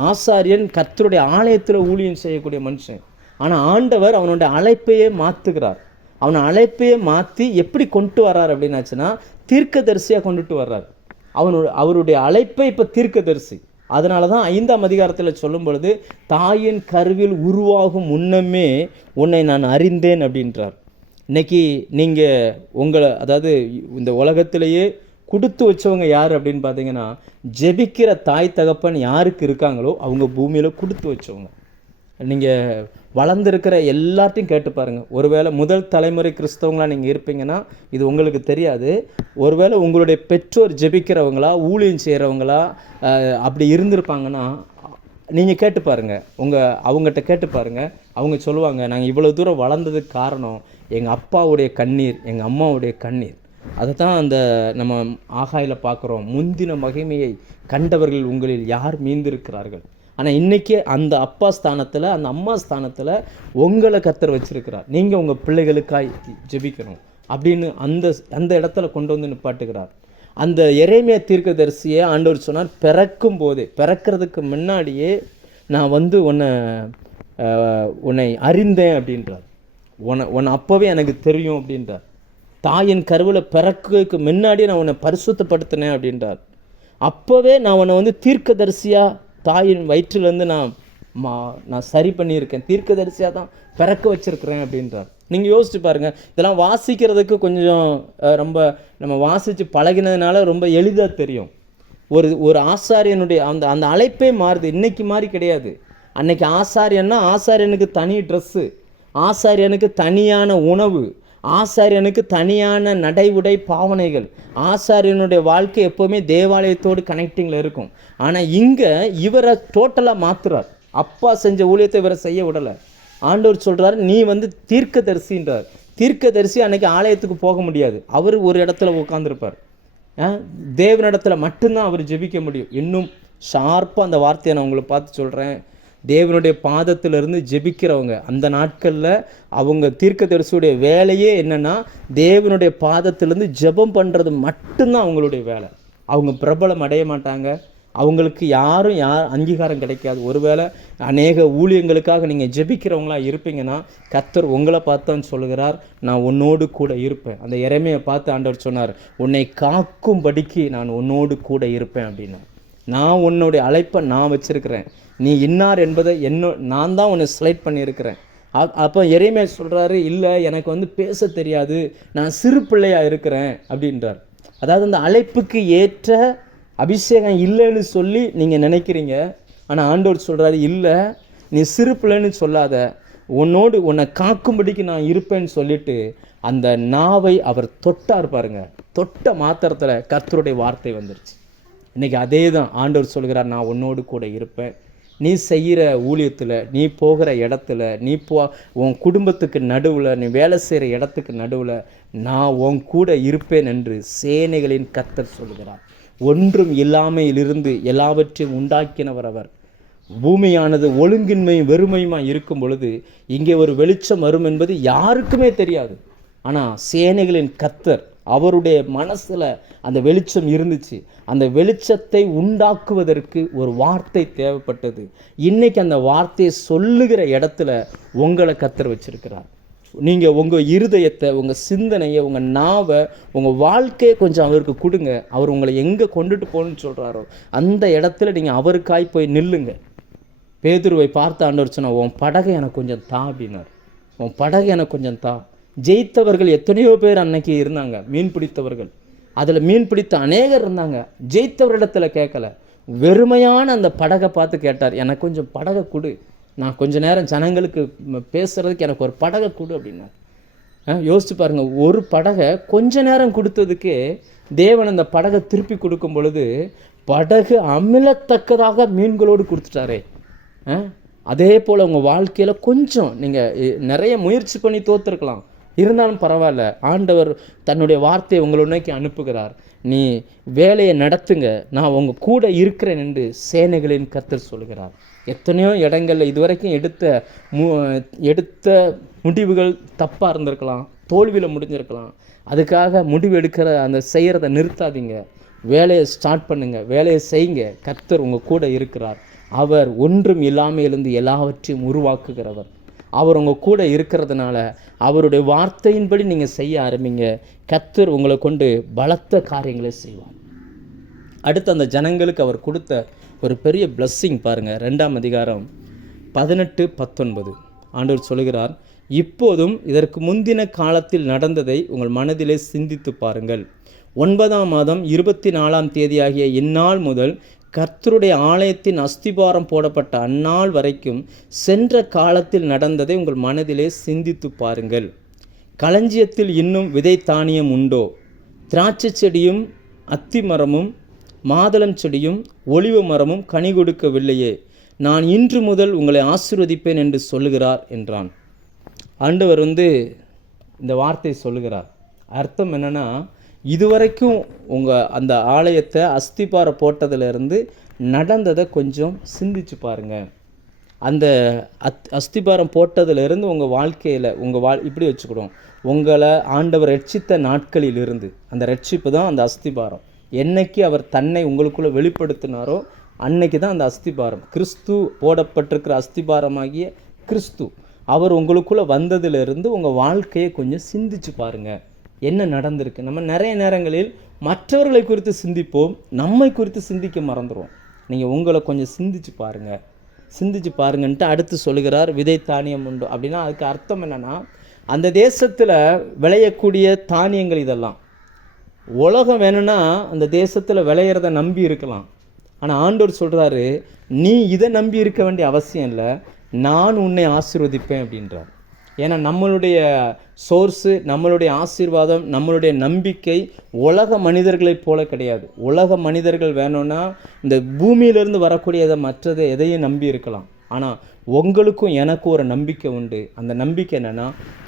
ஆசாரியன் கர்த்தருடைய ஆலயத்தில் ஊழியம் செய்யக்கூடிய மனுஷன். ஆனால் ஆண்டவர் அவனுடைய அழைப்பையே மாற்றுகிறார். அவனை அழைப்பையே மாற்றி எப்படி கொண்டு வர்றார் அப்படின்னாச்சுன்னா தீர்க்கதரிசியாக கொண்டுட்டு வர்றார். அவருடைய அழைப்பை இப்போ தீர்க்கதரிசி. அதனால தான் 5ஆம் அதிகாரத்தில் சொல்லும் பொழுது தாயின் கருவில் உருவாகும் முன்னமே உன்னை நான் அறிந்தேன் அப்படின்றார். இன்னைக்கு நீங்கள் அதாவது இந்த உலகத்திலேயே கொடுத்து வச்சவங்க யார் அப்படின்னு பார்த்தீங்கன்னா, ஜெபிக்கிற தாய் தகப்பன் யாருக்கு இருக்காங்களோ அவங்க பூமியில் கொடுத்து வச்சவங்க. நீங்கள் வளர்ந்துருக்கிற எல்லாத்தையும் கேட்டு பாருங்கள். ஒருவேளை முதல் தலைமுறை கிறிஸ்தவங்களாக நீங்கள் இருப்பீங்கன்னா இது உங்களுக்கு தெரியாது. ஒருவேளை உங்களுடைய பெற்றோர் ஜெபிக்கிறவங்களா ஊழியம் செய்கிறவங்களா அப்படி இருந்திருப்பாங்கன்னா நீங்கள் கேட்டு பாருங்கள். அவங்ககிட்ட கேட்டு பாருங்கள். அவங்க சொல்லுவாங்க, நாங்கள் இவ்வளோ தூரம் வளர்ந்ததுக்கு காரணம் எங்கள் அப்பாவுடைய கண்ணீர், எங்கள் அம்மாவுடைய கண்ணீர். அதை தான் நம்ம ஆகாயில் பார்க்குறோம். முந்தின மகிமையை கண்டவர்கள் உங்களில் யார் மீந்திருக்கிறார்கள். ஆனால் இன்றைக்கி அந்த அப்பா ஸ்தானத்தில் அந்த அம்மா ஸ்தானத்தில் உங்களை கர்த்தர் வச்சுருக்கிறார். நீங்கள் உங்கள் பிள்ளைகளுக்காய் ஜெபிக்கணும் அப்படின்னு அந்த இடத்துல கொண்டு வந்து நிப்பாட்டுகிறார். அந்த எரேமியா தீர்க்கதரிசியை ஆண்டவர் சொன்னார், பிறக்கிறதுக்கு முன்னாடியே நான் உன்னை அறிந்தேன் அப்படின்றார். உன்னை அப்போவே எனக்கு தெரியும் அப்படின்றார். தாயின் கருவில் பிறக்கிறதுக்கு முன்னாடியே நான் உன்னை பரிசுத்தப்படுத்தினேன் அப்படின்றார். அப்போவே நான் உன்னை தீர்க்கதரிசியாக தாயின் வயிற்றிலேருந்து நான் சரி பண்ணியிருக்கேன், தீர்க்கதரிசியாக தான் பிறக்க வச்சுருக்கிறேன் அப்படின்றார். நீங்கள் யோசிச்சு பாருங்கள். இதெல்லாம் வாசிக்கிறதுக்கு கொஞ்சம் ரொம்ப நம்ம வாசித்து பழகினதுனால ரொம்ப எளிதாக தெரியும். ஒரு ஆசாரியனுடைய அந்த அழைப்பே மாறுது. இன்றைக்கி மாதிரி கிடையாது. அன்றைக்கி ஆசாரியனுக்கு தனி ட்ரெஸ்ஸு, ஆசாரியனுக்கு தனியான உணவு, ஆசாரியனுக்கு தனியான நடை உடை பாவனைகள். ஆசாரியனுடைய வாழ்க்கை எப்போவுமே தேவாலயத்தோடு கனெக்டிங்கில் இருக்கும். ஆனால் இங்கே இவரை டோட்டலாக மாற்றுறார். அப்பா செஞ்ச ஊழியத்தை இவரை செய்ய விடலை. ஆண்டவர் சொல்கிறார், நீ தீர்க்கதரிசின்றார். தீர்க்கதரிசி அன்றைக்கி ஆலயத்துக்கு போக முடியாது. அவர் ஒரு இடத்துல உட்காந்துருப்பார். தேவனிடத்தில் மட்டும்தான் அவர் ஜெபிக்க முடியும். இன்னும் ஷார்ப்பாக அந்த வார்த்தையை நான் உங்களை பார்த்து சொல்கிறேன். தேவனுடைய பாதத்திலிருந்து ஜெபிக்கிறவங்க அந்த நாட்களில் அவங்க தீர்க்கதரிசியுடைய வேலையே என்னென்னா தேவனுடைய பாதத்திலேருந்து ஜெபம் பண்ணுறது மட்டும்தான் அவங்களுடைய வேலை. அவங்க பிரபலம் அடைய மாட்டாங்க. அவங்களுக்கு யாரும் அங்கீகாரம் கிடைக்காது. ஒருவேளை அநேக ஊழியங்களுக்காக நீங்கள் ஜெபிக்கிறவங்களா இருப்பீங்கன்னா கர்த்தர் உங்களை பார்த்தான்னு சொல்லுகிறார், நான் உன்னோடு கூட இருப்பேன். அந்த எரேமியாவை பார்த்து ஆண்டவர் சொன்னார், உன்னை காக்கும்படிக்கு நான் உன்னோடு கூட இருப்பேன் அப்படின்னா. நான் உன்னுடைய அழைப்பை நான் வச்சுருக்கிறேன். நீ இன்னார் என்பதை நான் தான் உன்னை செலக்ட் பண்ணியிருக்கிறேன். அப்போ எரேமியா சொல்கிறாரு, இல்லை எனக்கு பேச தெரியாது, நான் சிறு பிள்ளையாக இருக்கிறேன் அப்படின்றார். அதாவது அந்த அழைப்புக்கு ஏற்ற அபிஷேகம் இல்லைன்னு சொல்லி நீங்கள் நினைக்கிறீங்க. ஆனால் ஆண்டவர் சொல்கிறாரு, இல்லை நீ சிறு பிள்ளைன்னு சொல்லாத, உன்னை காக்கும்படிக்கு நான் இருப்பேன்னு சொல்லிட்டு அந்த நாவை அவர் தொட்டார் பாருங்க. தொட்ட மாத்திரத்தில் கர்த்தருடைய வார்த்தை வந்துருச்சு. இன்றைக்கி அதே தான் ஆண்டவர் சொல்கிறார், நான் உன்னோடு கூட இருப்பேன். நீ செய்கிற ஊழியத்தில், நீ போகிற இடத்துல, உன் குடும்பத்துக்கு நடுவில், நீ வேலை செய்கிற இடத்துக்கு நடுவில் நான் உன் கூட இருப்பேன் என்று சேனைகளின் கர்த்தர் சொல்கிறார். ஒன்றும் இல்லாமையிலிருந்து எல்லாவற்றையும் உண்டாக்கினவர் அவர். பூமியானது ஒழுங்கின்மையும் வெறுமையுமாக இருக்கும் பொழுது இங்கே ஒரு வெளிச்சம் வரும் என்பது யாருக்குமே தெரியாது. ஆனால் சேனைகளின் கர்த்தர் அவருடைய மனசில் அந்த வெளிச்சம் இருந்துச்சு. அந்த வெளிச்சத்தை உண்டாக்குவதற்கு ஒரு வார்த்தை தேவைப்பட்டது. இன்றைக்கி அந்த வார்த்தையை சொல்லுகிற இடத்துல உங்களை கர்த்தர் வச்சிருக்கிறார். நீங்கள் உங்கள் இருதயத்தை, உங்கள் சிந்தனையை, உங்கள் நாவை, உங்கள் வாழ்க்கையை கொஞ்சம் அவருக்கு கொடுங்க. அவர் உங்களை எங்கே கொண்டுட்டு போகணுன்னு சொல்கிறாரோ அந்த இடத்துல நீங்கள் அவருக்காய் போய் நில்லுங்க. பேதுருவை பார்த்து ஆண்டவர் சொன்னால், உன் படகை எனக்கு கொஞ்சம் தா அப்படின்னார். உன் படகை எனக்கு கொஞ்சம் தா. ஜெயித்தவர்கள் எத்தனையோ பேர் அன்னைக்கு இருந்தாங்க, மீன் பிடித்தவர்கள். அதில் மீன் பிடித்த அநேகர் இருந்தாங்க. ஜெயித்தவரிடத்தில் கேட்கல, வெறுமையான அந்த படகை பார்த்து கேட்டார், எனக்கு கொஞ்சம் படகை கொடு, நான் கொஞ்ச நேரம் ஜனங்களுக்கு பேசுகிறதுக்கு எனக்கு ஒரு படகை கொடு அப்படின்னார். யோசிச்சு பாருங்கள், ஒரு படகை கொஞ்ச நேரம் கொடுத்ததுக்கே தேவன் அந்த படகை திருப்பி கொடுக்கும் பொழுது படகு அமிலத்தக்கதாக மீன்களோடு கொடுத்துட்டாரே. அதே போல் உங்கள் வாழ்க்கையில் கொஞ்சம் நீங்கள் நிறைய முயற்சி பண்ணி தோற்றுருக்கலாம், இருந்தாலும் பரவாயில்ல, ஆண்டவர் தன்னுடைய வார்த்தையை உங்களை நோக்கி அனுப்புகிறார். நீ வேலையை நடத்துங்க, நான் உங்கள் கூட இருக்கிறேன் என்று சேனைகளின் கர்த்தர் சொல்கிறார். எத்தனையோ இடங்களில் இதுவரைக்கும் எடுத்த முடிவுகள் தப்பாக இருந்திருக்கலாம், தோல்வியில் முடிஞ்சிருக்கலாம். அதுக்காக முடிவு எடுக்கிற அந்த செய்கிறத நிறுத்தாதீங்க. வேலையை ஸ்டார்ட் பண்ணுங்கள், வேலையை செய்யுங்க. கர்த்தர் உங்கள் கூட இருக்கிறார். அவர் ஒன்றும் இல்லாமையிலிருந்து எல்லாவற்றையும் உருவாக்குகிறவர். அவர் உங்கள் கூட இருக்கிறதுனால அவருடைய வார்த்தையின்படி நீங்கள் செய்ய ஆரம்பிங்க. கர்த்தர் உங்களை கொண்டு பலத்த காரியங்களை செய்வார். அடுத்து அந்த ஜனங்களுக்கு அவர் கொடுத்த ஒரு பெரிய பிளஸ்ஸிங் பாருங்கள். 2ஆம் அதிகாரம் 18-19 ஆண்டவர் சொல்கிறார், இப்போதும் இதற்கு முந்தின காலத்தில் நடந்ததை உங்கள் மனதிலே சிந்தித்து பாருங்கள். 9ஆம் மாதம் 24ஆம் தேதியாகிய இந்நாள் முதல் கர்த்தருடைய ஆலயத்தின் அஸ்திபாரம் போடப்பட்ட அந்நாள் வரைக்கும் சென்ற காலத்தில் நடந்ததை உங்கள் மனதிலே சிந்தித்து பாருங்கள். களஞ்சியத்தில் இன்னும் விதை தானியம் உண்டோ? திராட்சை செடியும் அத்தி மரமும் மாதளம் செடியும் ஒலிவ மரமும் கனி கொடுக்கவில்லையே. நான் இன்று முதல் உங்களை ஆசீர்வதிப்பேன் என்று சொல்லுகிறார் என்றான். ஆண்டவர் இந்த வார்த்தை சொல்லுகிறார். அர்த்தம் என்னென்னா, இதுவரைக்கும் உங்கள் அந்த ஆலயத்தை அஸ்திபார போட்டதிலிருந்து நடந்ததை கொஞ்சம் சிந்திச்சு பாருங்கள். அந்த அஸ்திபாரம் போட்டதிலிருந்து உங்கள் வாழ்க்கையில் இப்படி வச்சுக்கிடும், உங்களை ஆண்டவர் ரட்சித்த நாட்களிலிருந்து, அந்த ரட்சிப்பு தான் அந்த அஸ்திபாரம். என்னைக்கு அவர் தன்னை உங்களுக்குள்ளே வெளிப்படுத்தினாரோ அன்னைக்கு தான் அந்த அஸ்திபாரம். கிறிஸ்து போடப்பட்டிருக்கிற அஸ்திபாரமாகிய கிறிஸ்து அவர் உங்களுக்குள்ளே வந்ததிலிருந்து உங்கள் வாழ்க்கையை கொஞ்சம் சிந்திச்சு பாருங்கள். என்ன நடந்திருக்கு? நம்ம நிறைய நேரங்களில் மற்றவர்களை குறித்து சிந்திப்போம், நம்மை குறித்து சிந்திக்க மறந்துடுவோம். நீங்கள் உங்களை கொஞ்சம் சிந்திச்சு பாருங்கன்ட்டு அடுத்து சொல்லுகிறார், விதை தானியம் உண்டு. அப்படின்னா அதுக்கு அர்த்தம் என்னென்னா, அந்த தேசத்தில் விளையக்கூடிய தானியங்கள் இதெல்லாம் உலகம் வேணும்னா அந்த தேசத்தில் விளையிறத நம்பி இருக்கலாம். ஆனால் ஆண்டவர் சொல்கிறாரு, நீ இதை நம்பி இருக்க வேண்டிய அவசியம் இல்லை, நான் உன்னை ஆசீர்வதிப்பேன் அப்படின்றார். ஏன்னா நம்மளுடைய சோர்ஸு, நம்மளுடைய ஆசீர்வாதம், நம்மளுடைய நம்பிக்கை உலக மனிதர்களைப் போல கிடையாது. உலக மனிதர்கள் வேணும்னா இந்த பூமியிலிருந்து வரக்கூடியதை மற்றதை எதையும் நம்பி இருக்கலாம். ஆனால் உங்களுக்கும் எனக்கும் ஒரு நம்பிக்கை உண்டு. அந்த நம்பிக்கை என்னென்னா,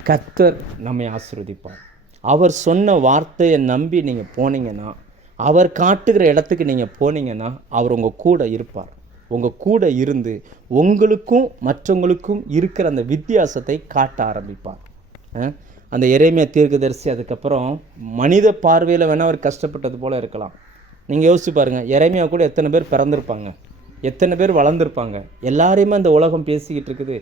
கர்த்தர் நம்மை ஆசீர்வதிப்பார். அவர் சொன்ன வார்த்தையை நம்பி நீங்கள் போனீங்கன்னா, அவர் காட்டுகிற இடத்துக்கு நீங்கள் போனீங்கன்னா அவர் உங்கள் கூட இருப்பார். உங்கள் கூட இருந்து உங்களுக்கும் மற்றவங்களுக்கும் இருக்கிற அந்த வித்தியாசத்தை காட்ட ஆரம்பிப்பார். அந்த எரேமியா தீர்க்கதரிசி அதுக்கப்புறம் மனித பார்வையில் வேணால் அவர் கஷ்டப்பட்டது போல் இருக்கலாம். நீங்கள் யோசிச்சு பாருங்கள், எரேமியா கூட எத்தனை பேர் பிறந்திருப்பாங்க, எத்தனை பேர் வளர்ந்துருப்பாங்க, எல்லாரையுமே அந்த உலகம் பேசிக்கிட்டு இருக்குது.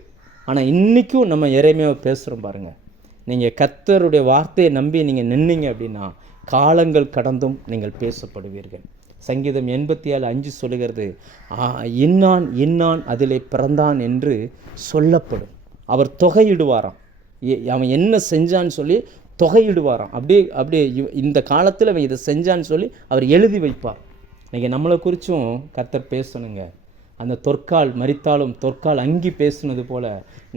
ஆனால் இன்றைக்கும் நம்ம எரேமியாவை பேசுகிறோம் பாருங்கள். நீங்கள் கர்த்தருடைய வார்த்தையை நம்பி நீங்கள் நின்னீங்க அப்படின்னா காலங்கள் கடந்தும் நீங்கள் பேசப்படுவீர்கள். சங்கீதம் 87:5 சொல்லுகிறது, இன்னான் இன்னான் அதிலே பிறந்தான் என்று சொல்லப்படும். அவர் தொகையிடுவாராம், அவன் என்ன செஞ்சான்னு சொல்லி தொகையிடுவாராம். அப்படியே இந்த காலத்தில் அவன் இதை செஞ்சான்னு சொல்லி அவர் எழுதி வைப்பார். நீங்கள் நம்மளை குறித்தும் கர்த்தர் பேசணுங்க. அந்த தொற்கால் மரித்தாலும் தொற்கால் அங்கி பேசுனது போல்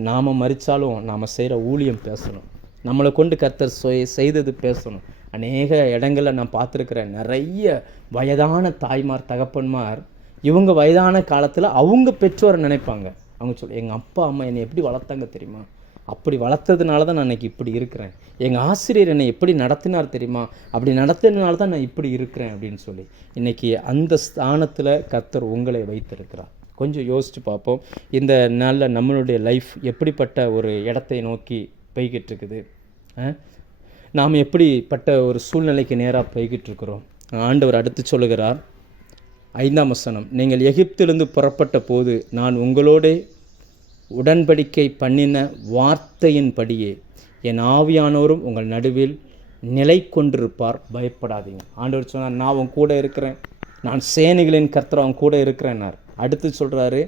நாம் மரித்தாலும் நாம் செய்கிற ஊழியம் பேசணும். நம்மளை கொண்டு கர்த்தர் செய்தது பேசணும். அநேக இடங்களில் நான் பார்த்துருக்குறேன், நிறைய வயதான தாய்மார் தகப்பன்மார் இவங்க வயதான காலத்தில் அவங்க பெற்றோரை நினைப்பாங்க. அவங்க எங்கள் அப்பா அம்மா என்னை எப்படி வளர்த்தாங்க தெரியுமா, அப்படி வளர்த்ததுனால தான் நான் இன்றைக்கி இப்படி இருக்கிறேன், எங்கள் ஆசிரியர் என்னை எப்படி நடத்தினார் தெரியுமா, அப்படி நடத்தினால தான் நான் இப்படி இருக்கிறேன் அப்படின்னு சொல்லி இன்றைக்கி அந்த ஸ்தானத்தில் கர்த்தர் உங்களை வைத்திருக்கிறார். கொஞ்சம் யோசித்து பார்ப்போம், இந்த நாளில் நம்மளுடைய லைஃப் எப்படிப்பட்ட ஒரு இடத்தை நோக்கி போய்கிட்டு இருக்குது, நாம் எப்படிப்பட்ட ஒரு சூழ்நிலைக்கு நேராக போய்கிட்டு இருக்கிறோம். ஆண்டவர் அடுத்து சொல்லுகிறார், 5ஆம் வசனம், நீங்கள் எகிப்திலிருந்து புறப்பட்ட போது நான் உங்களோட உடன்படிக்கை பண்ணின வார்த்தையின்படியே என் ஆவியானோரும் உங்கள் நடுவில் நிலை கொண்டிருப்பார், பயப்படாதீங்க. ஆண்டவர் சொன்னார், நான் உன் கூட இருக்கிறேன், நான் சேனைகளின் கர்த்தர் அவன் கூட இருக்கிறேன்னார். அடுத்து சொல்கிறாரு,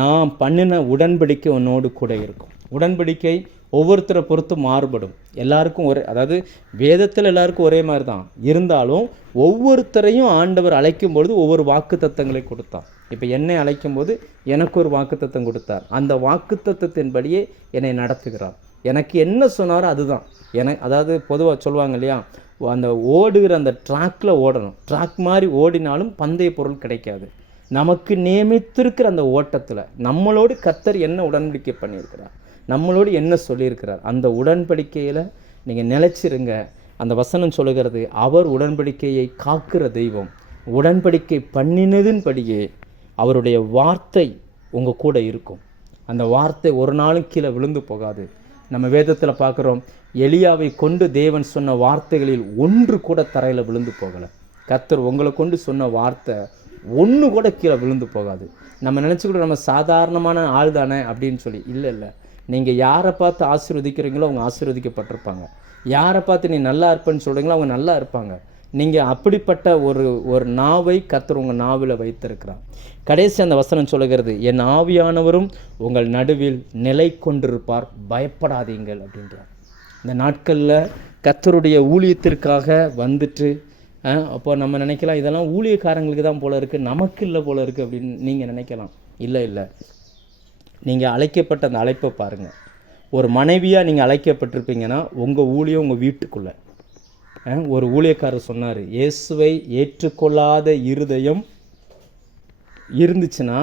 நான் பண்ணின உடன்படிக்கை உன்னோடு கூட இருக்கும். உடன்படிக்கை ஒவ்வொருத்தரை பொறுத்து மாறுபடும். எல்லாருக்கும் அதாவது வேதத்தில் எல்லாருக்கும் ஒரே மாதிரி தான் இருந்தாலும் ஒவ்வொருத்தரையும் ஆண்டவர் அழைக்கும் பொழுது ஒவ்வொரு வாக்குத்தத்தங்களை கொடுத்தார். இப்போ என்னை அழைக்கும் போது எனக்கு ஒரு வாக்குத்தத்தம் கொடுத்தார். அந்த வாக்குத்தத்தத்தின்படியே என்னை நடத்துகிறார். எனக்கு என்ன சொன்னாரோ அதுதான் அதாவது பொதுவாக சொல்லுவாங்க இல்லையா, அந்த ஓடுகிற அந்த ட்ராக்கில் ஓடணும். ட்ராக் மாதிரி ஓடினாலும் பந்தய பொருள் கிடைக்காது. நமக்கு நியமித்திருக்கிற அந்த ஓட்டத்தில் நம்மளோடு கர்த்தர் என்ன உடன்படிக்கை பண்ணியிருக்கிறார், நம்மளோடு என்ன சொல்லியிருக்கிறார், அந்த உடன்படிக்கையில் நீங்கள் நிலைச்சிருங்க. அந்த வசனம் சொல்லுகிறது, அவர் உடன்படிக்கையை காக்கிற தெய்வம், உடன்படிக்கை பண்ணினதின்படியே அவருடைய வார்த்தை உங்கள் கூட இருக்கும். அந்த வார்த்தை ஒரு நாளும் கீழே விழுந்து போகாது. நம்ம வேதத்தில் பார்க்குறோம், எலியாவை கொண்டு தேவன் சொன்ன வார்த்தைகளில் ஒன்று கூட தரையில் விழுந்து போகலை. கர்த்தர் உங்களை கொண்டு சொன்ன வார்த்தை ஒன்று கூட கீழே விழுந்து போகாது. நம்ம நினச்சிக்கிட்டு நம்ம சாதாரணமான ஆள் தானே அப்படின்னு சொல்லி, இல்லை நீங்கள் யாரை பார்த்து ஆசீர்வதிக்கிறீங்களோ அவங்க ஆசீர்வதிக்கப்பட்டிருப்பாங்க. யாரை பார்த்து நீ நல்லா இருப்பேன்னு சொல்கிறீங்களோ அவங்க நல்லா இருப்பாங்க. நீங்கள் அப்படிப்பட்ட ஒரு நாவை கர்த்தர் உங்கள் நாவில் வைத்திருக்கிறார். கடைசி அந்த வசனம் சொல்லுகிறது, என் ஆவியானவரும் உங்கள் நடுவில் நிலை கொண்டிருப்பார், பயப்படாதீங்கள் அப்படின்றார். இந்த நாட்களில் கர்த்தருடைய ஊழியத்திற்காக வந்துட்டு அப்போ நம்ம நினைக்கலாம் இதெல்லாம் ஊழியக்காரங்களுக்கு தான் போல இருக்குது, நமக்கு இல்லை போல இருக்குது அப்படின்னு நீங்கள் நினைக்கலாம். இல்லை, நீங்கள் அழைக்கப்பட்ட அந்த அழைப்பை பாருங்கள். ஒரு மனைவியாக நீங்கள் அழைக்கப்பட்டிருப்பீங்கன்னா உங்கள் ஊழியம் உங்கள் வீட்டுக்குள்ளே. ஒரு ஊழியக்காரர் சொன்னார், இயேசுவை ஏற்றுக்கொள்ளாத இருதயம் இருந்துச்சுன்னா,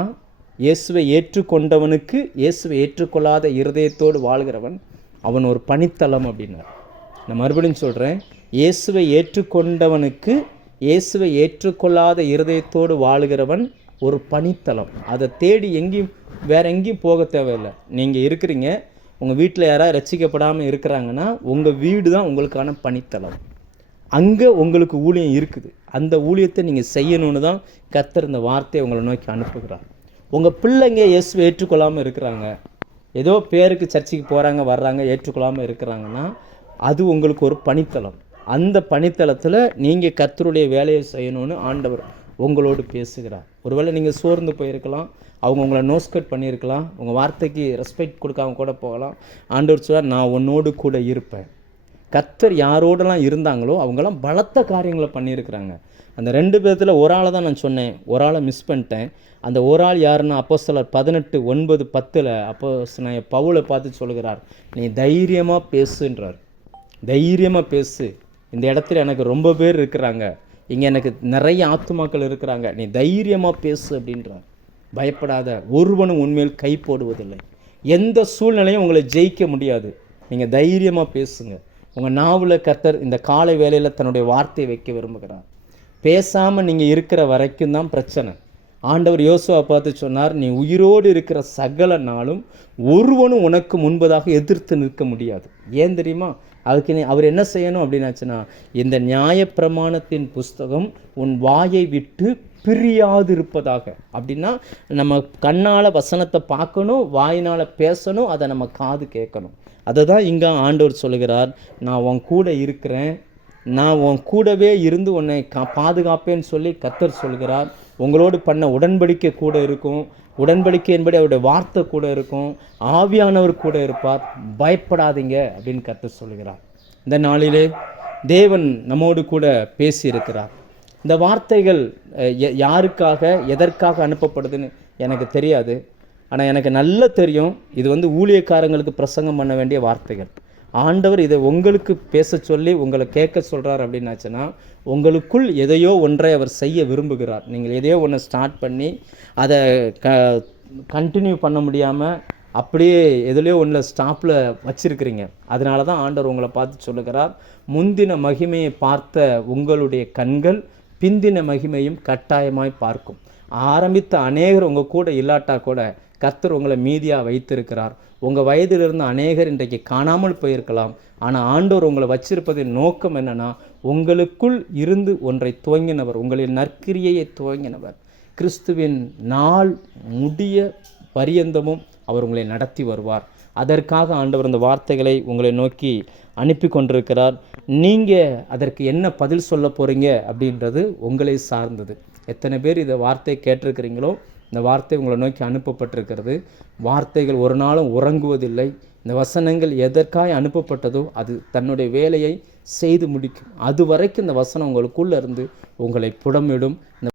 இயேசுவை ஏற்றுக்கொண்டவனுக்கு இயேசுவை ஏற்றுக்கொள்ளாத இருதயத்தோடு வாழ்கிறவன் அவன் ஒரு பணித்தளம் அப்படின்னார். நான் மறுபடியும் சொல்கிறேன், இயேசுவை ஏற்றுக்கொண்டவனுக்கு இயேசுவை ஏற்றுக்கொள்ளாத இருதயத்தோடு வாழ்கிறவன் ஒரு பணித்தளம். அதை தேடி வேறு எங்கேயும் போக தேவையில்லை. நீங்கள் இருக்கிறீங்க, உங்கள் வீட்டில் யாராவது ரட்சிக்கப்படாமல் இருக்கிறாங்கன்னா உங்கள் வீடு தான் உங்களுக்கான பணித்தளம். அங்கே உங்களுக்கு ஊழியம் இருக்குது. அந்த ஊழியத்தை நீங்கள் செய்யணும்னு தான் கர்த்தர் இந்த வார்த்தையை உங்களை நோக்கி அனுப்புகிறார். உங்கள் பிள்ளைங்க இயேசுவை ஏற்றுக்கொள்ளாமல் இருக்கிறாங்க, ஏதோ பேருக்கு சர்ச்சுக்கு போகிறாங்க வர்றாங்க, ஏற்றுக்கொள்ளாமல் இருக்கிறாங்கன்னா அது உங்களுக்கு ஒரு பணித்தளம். அந்த பணித்தளத்தில் நீங்கள் கர்த்தருடைய வேலையை செய்யணும்னு ஆண்டவர் உங்களோடு பேசுகிறார். ஒருவேளை நீங்கள் சோர்ந்து போயிருக்கலாம், அவங்க உங்களை நோஸ்கட் பண்ணியிருக்கலாம், உங்கள் வார்த்தைக்கு ரெஸ்பெக்ட் கொடுக்காம கூட போகலாம். ஆண்டவர் சொல்வார், நான் உன்னோடு கூட இருப்பேன். கர்த்தர் யாரோடலாம் இருந்தாங்களோ அவங்களாம் பலத்த காரியங்களை பண்ணியிருக்கிறாங்க. அந்த 2 பேர்த்தில் ஒரு ஆளை தான் நான் சொன்னேன், ஒரு ஆளை மிஸ் பண்ணிட்டேன். அந்த ஒரு ஆள் யாருன்னா அப்போஸ்தலர் 18:9-10 அப்போஸ்தலனாகிய பவுலை பார்த்து சொல்கிறார், நீ தைரியமாக பேசுன்றார். தைரியமாக பேசு, இந்த இடத்துல எனக்கு ரொம்ப பேர் இருக்கிறாங்க, இங்கே எனக்கு நிறைய ஆத்துமாக்கள் இருக்கிறாங்க, நீ தைரியமாக பேசு அப்படின்றார். பயப்படாத, ஒருவனும் உண்மையில் கை போடுவதில்லை. எந்த சூழ்நிலையும் உங்களை ஜெயிக்க முடியாது. நீங்கள் தைரியமாக பேசுங்க. உங்கள் நாவில் கர்த்தர் இந்த காலை வேளையில் தன்னுடைய வார்த்தையை வைக்க விரும்புகிறார். பேசாமல் நீங்கள் இருக்கிற வரைக்கும் தான் பிரச்சனை. ஆண்டவர் யோசுவா பார்த்து சொன்னார், நீ உயிரோடு இருக்கிற சகல நாளும் ஒருவனும் உனக்கு முன்பதாக எதிர்த்து நிற்க முடியாது. ஏன் தெரியுமா? அதுக்கு அவர் என்ன செய்யணும் அப்படின்னாச்சுன்னா, இந்த நியாயப்பிரமாணத்தின் புஸ்தகம் உன் வாயை விட்டு பிரியாது இருப்பதாக. அப்படின்னா நம்ம கண்ணால் வசனத்தை பார்க்கணும், வாயினால் பேசணும், அதை நம்ம காது கேட்கணும். அதை தான் இங்கே ஆண்டவர் சொல்லுகிறார், நான் உன் கூட இருக்கிறேன், நான் உன் கூடவே இருந்து உன்னை பாதுகாப்பேன்னு சொல்லி கர்த்தர் சொல்கிறார். உங்களோடு பண்ண உடன்படிக்கை கூட இருக்கும், உடன்படிக்கை என்படி அவருடைய வார்த்தை கூட இருக்கும், ஆவியானவர் கூட இருப்பார், பயப்படாதீங்க அப்படின்னு கர்த்தர் சொல்கிறார். இந்த நாளிலே தேவன் நம்மோடு கூட பேசியிருக்கிறார். இந்த வார்த்தைகள் யாருக்காக எதற்காக அனுப்பப்படுதுன்னு எனக்கு தெரியாது. ஆனால் எனக்கு நல்லா தெரியும், இது ஊழியக்காரங்களுக்கு பிரசங்கம் பண்ண வேண்டிய வார்த்தைகள். ஆண்டவர் இதை உங்களுக்கு பேச சொல்லி உங்களை கேட்க சொல்கிறார் அப்படின்னாச்சுன்னா, உங்களுக்குள் எதையோ ஒன்றை அவர் செய்ய விரும்புகிறார். நீங்கள் எதையோ ஒன்று ஸ்டார்ட் பண்ணி அதை கண்டினியூ பண்ண முடியாமல் அப்படியே எதுலையோ ஒன்றில் ஸ்டாப்பில் வச்சிருக்கிறீங்க. அதனால தான் ஆண்டவர் உங்களை பார்த்து சொல்லுகிறார், முந்தின மகிமையை பார்த்த உங்களுடைய கண்கள் பிந்தின மகிமையும் கட்டாயமாய் பார்க்கும். ஆரம்பித்த அநேகர் உங்கள் கூட இல்லாட்டா கூட கர்த்தர் உங்களை மீதியாக வைத்திருக்கிறார். உங்கள் வயதிலிருந்து அநேகர் இன்றைக்கு காணாமல் போயிருக்கலாம். ஆனால் ஆண்டவர் உங்களை வச்சிருப்பதின் நோக்கம் என்னென்னா, உங்களுக்குள் இருந்து ஒன்றை துவங்கினவர், உங்களின் நற்கிரியையை துவங்கினவர், கிறிஸ்துவின் நாள் முடிய பரியந்தமும் அவர் உங்களை நடத்தி வருவார். அதற்காக ஆண்டவர் இந்த வார்த்தைகளை உங்களை நோக்கி அனுப்பி கொண்டிருக்கிறார். நீங்கள் அதற்கு என்ன பதில் சொல்ல போகிறீங்க அப்படின்றது உங்களை சார்ந்தது. எத்தனை பேர் இந்த வார்த்தையை கேட்டிருக்கிறீங்களோ, இந்த வார்த்தை உங்களை நோக்கி அனுப்பப்பட்டிருக்கிறது. வார்த்தைகள் ஒரு நாளும் உறங்குவதில்லை. இந்த வசனங்கள் எதற்காக அனுப்பப்பட்டதோ அது தன்னுடைய வேலையை செய்து முடிக்கும். அது வரைக்கும் இந்த வசனம் உங்களுக்குள்ளே இருந்து உங்களை புடமிடும்.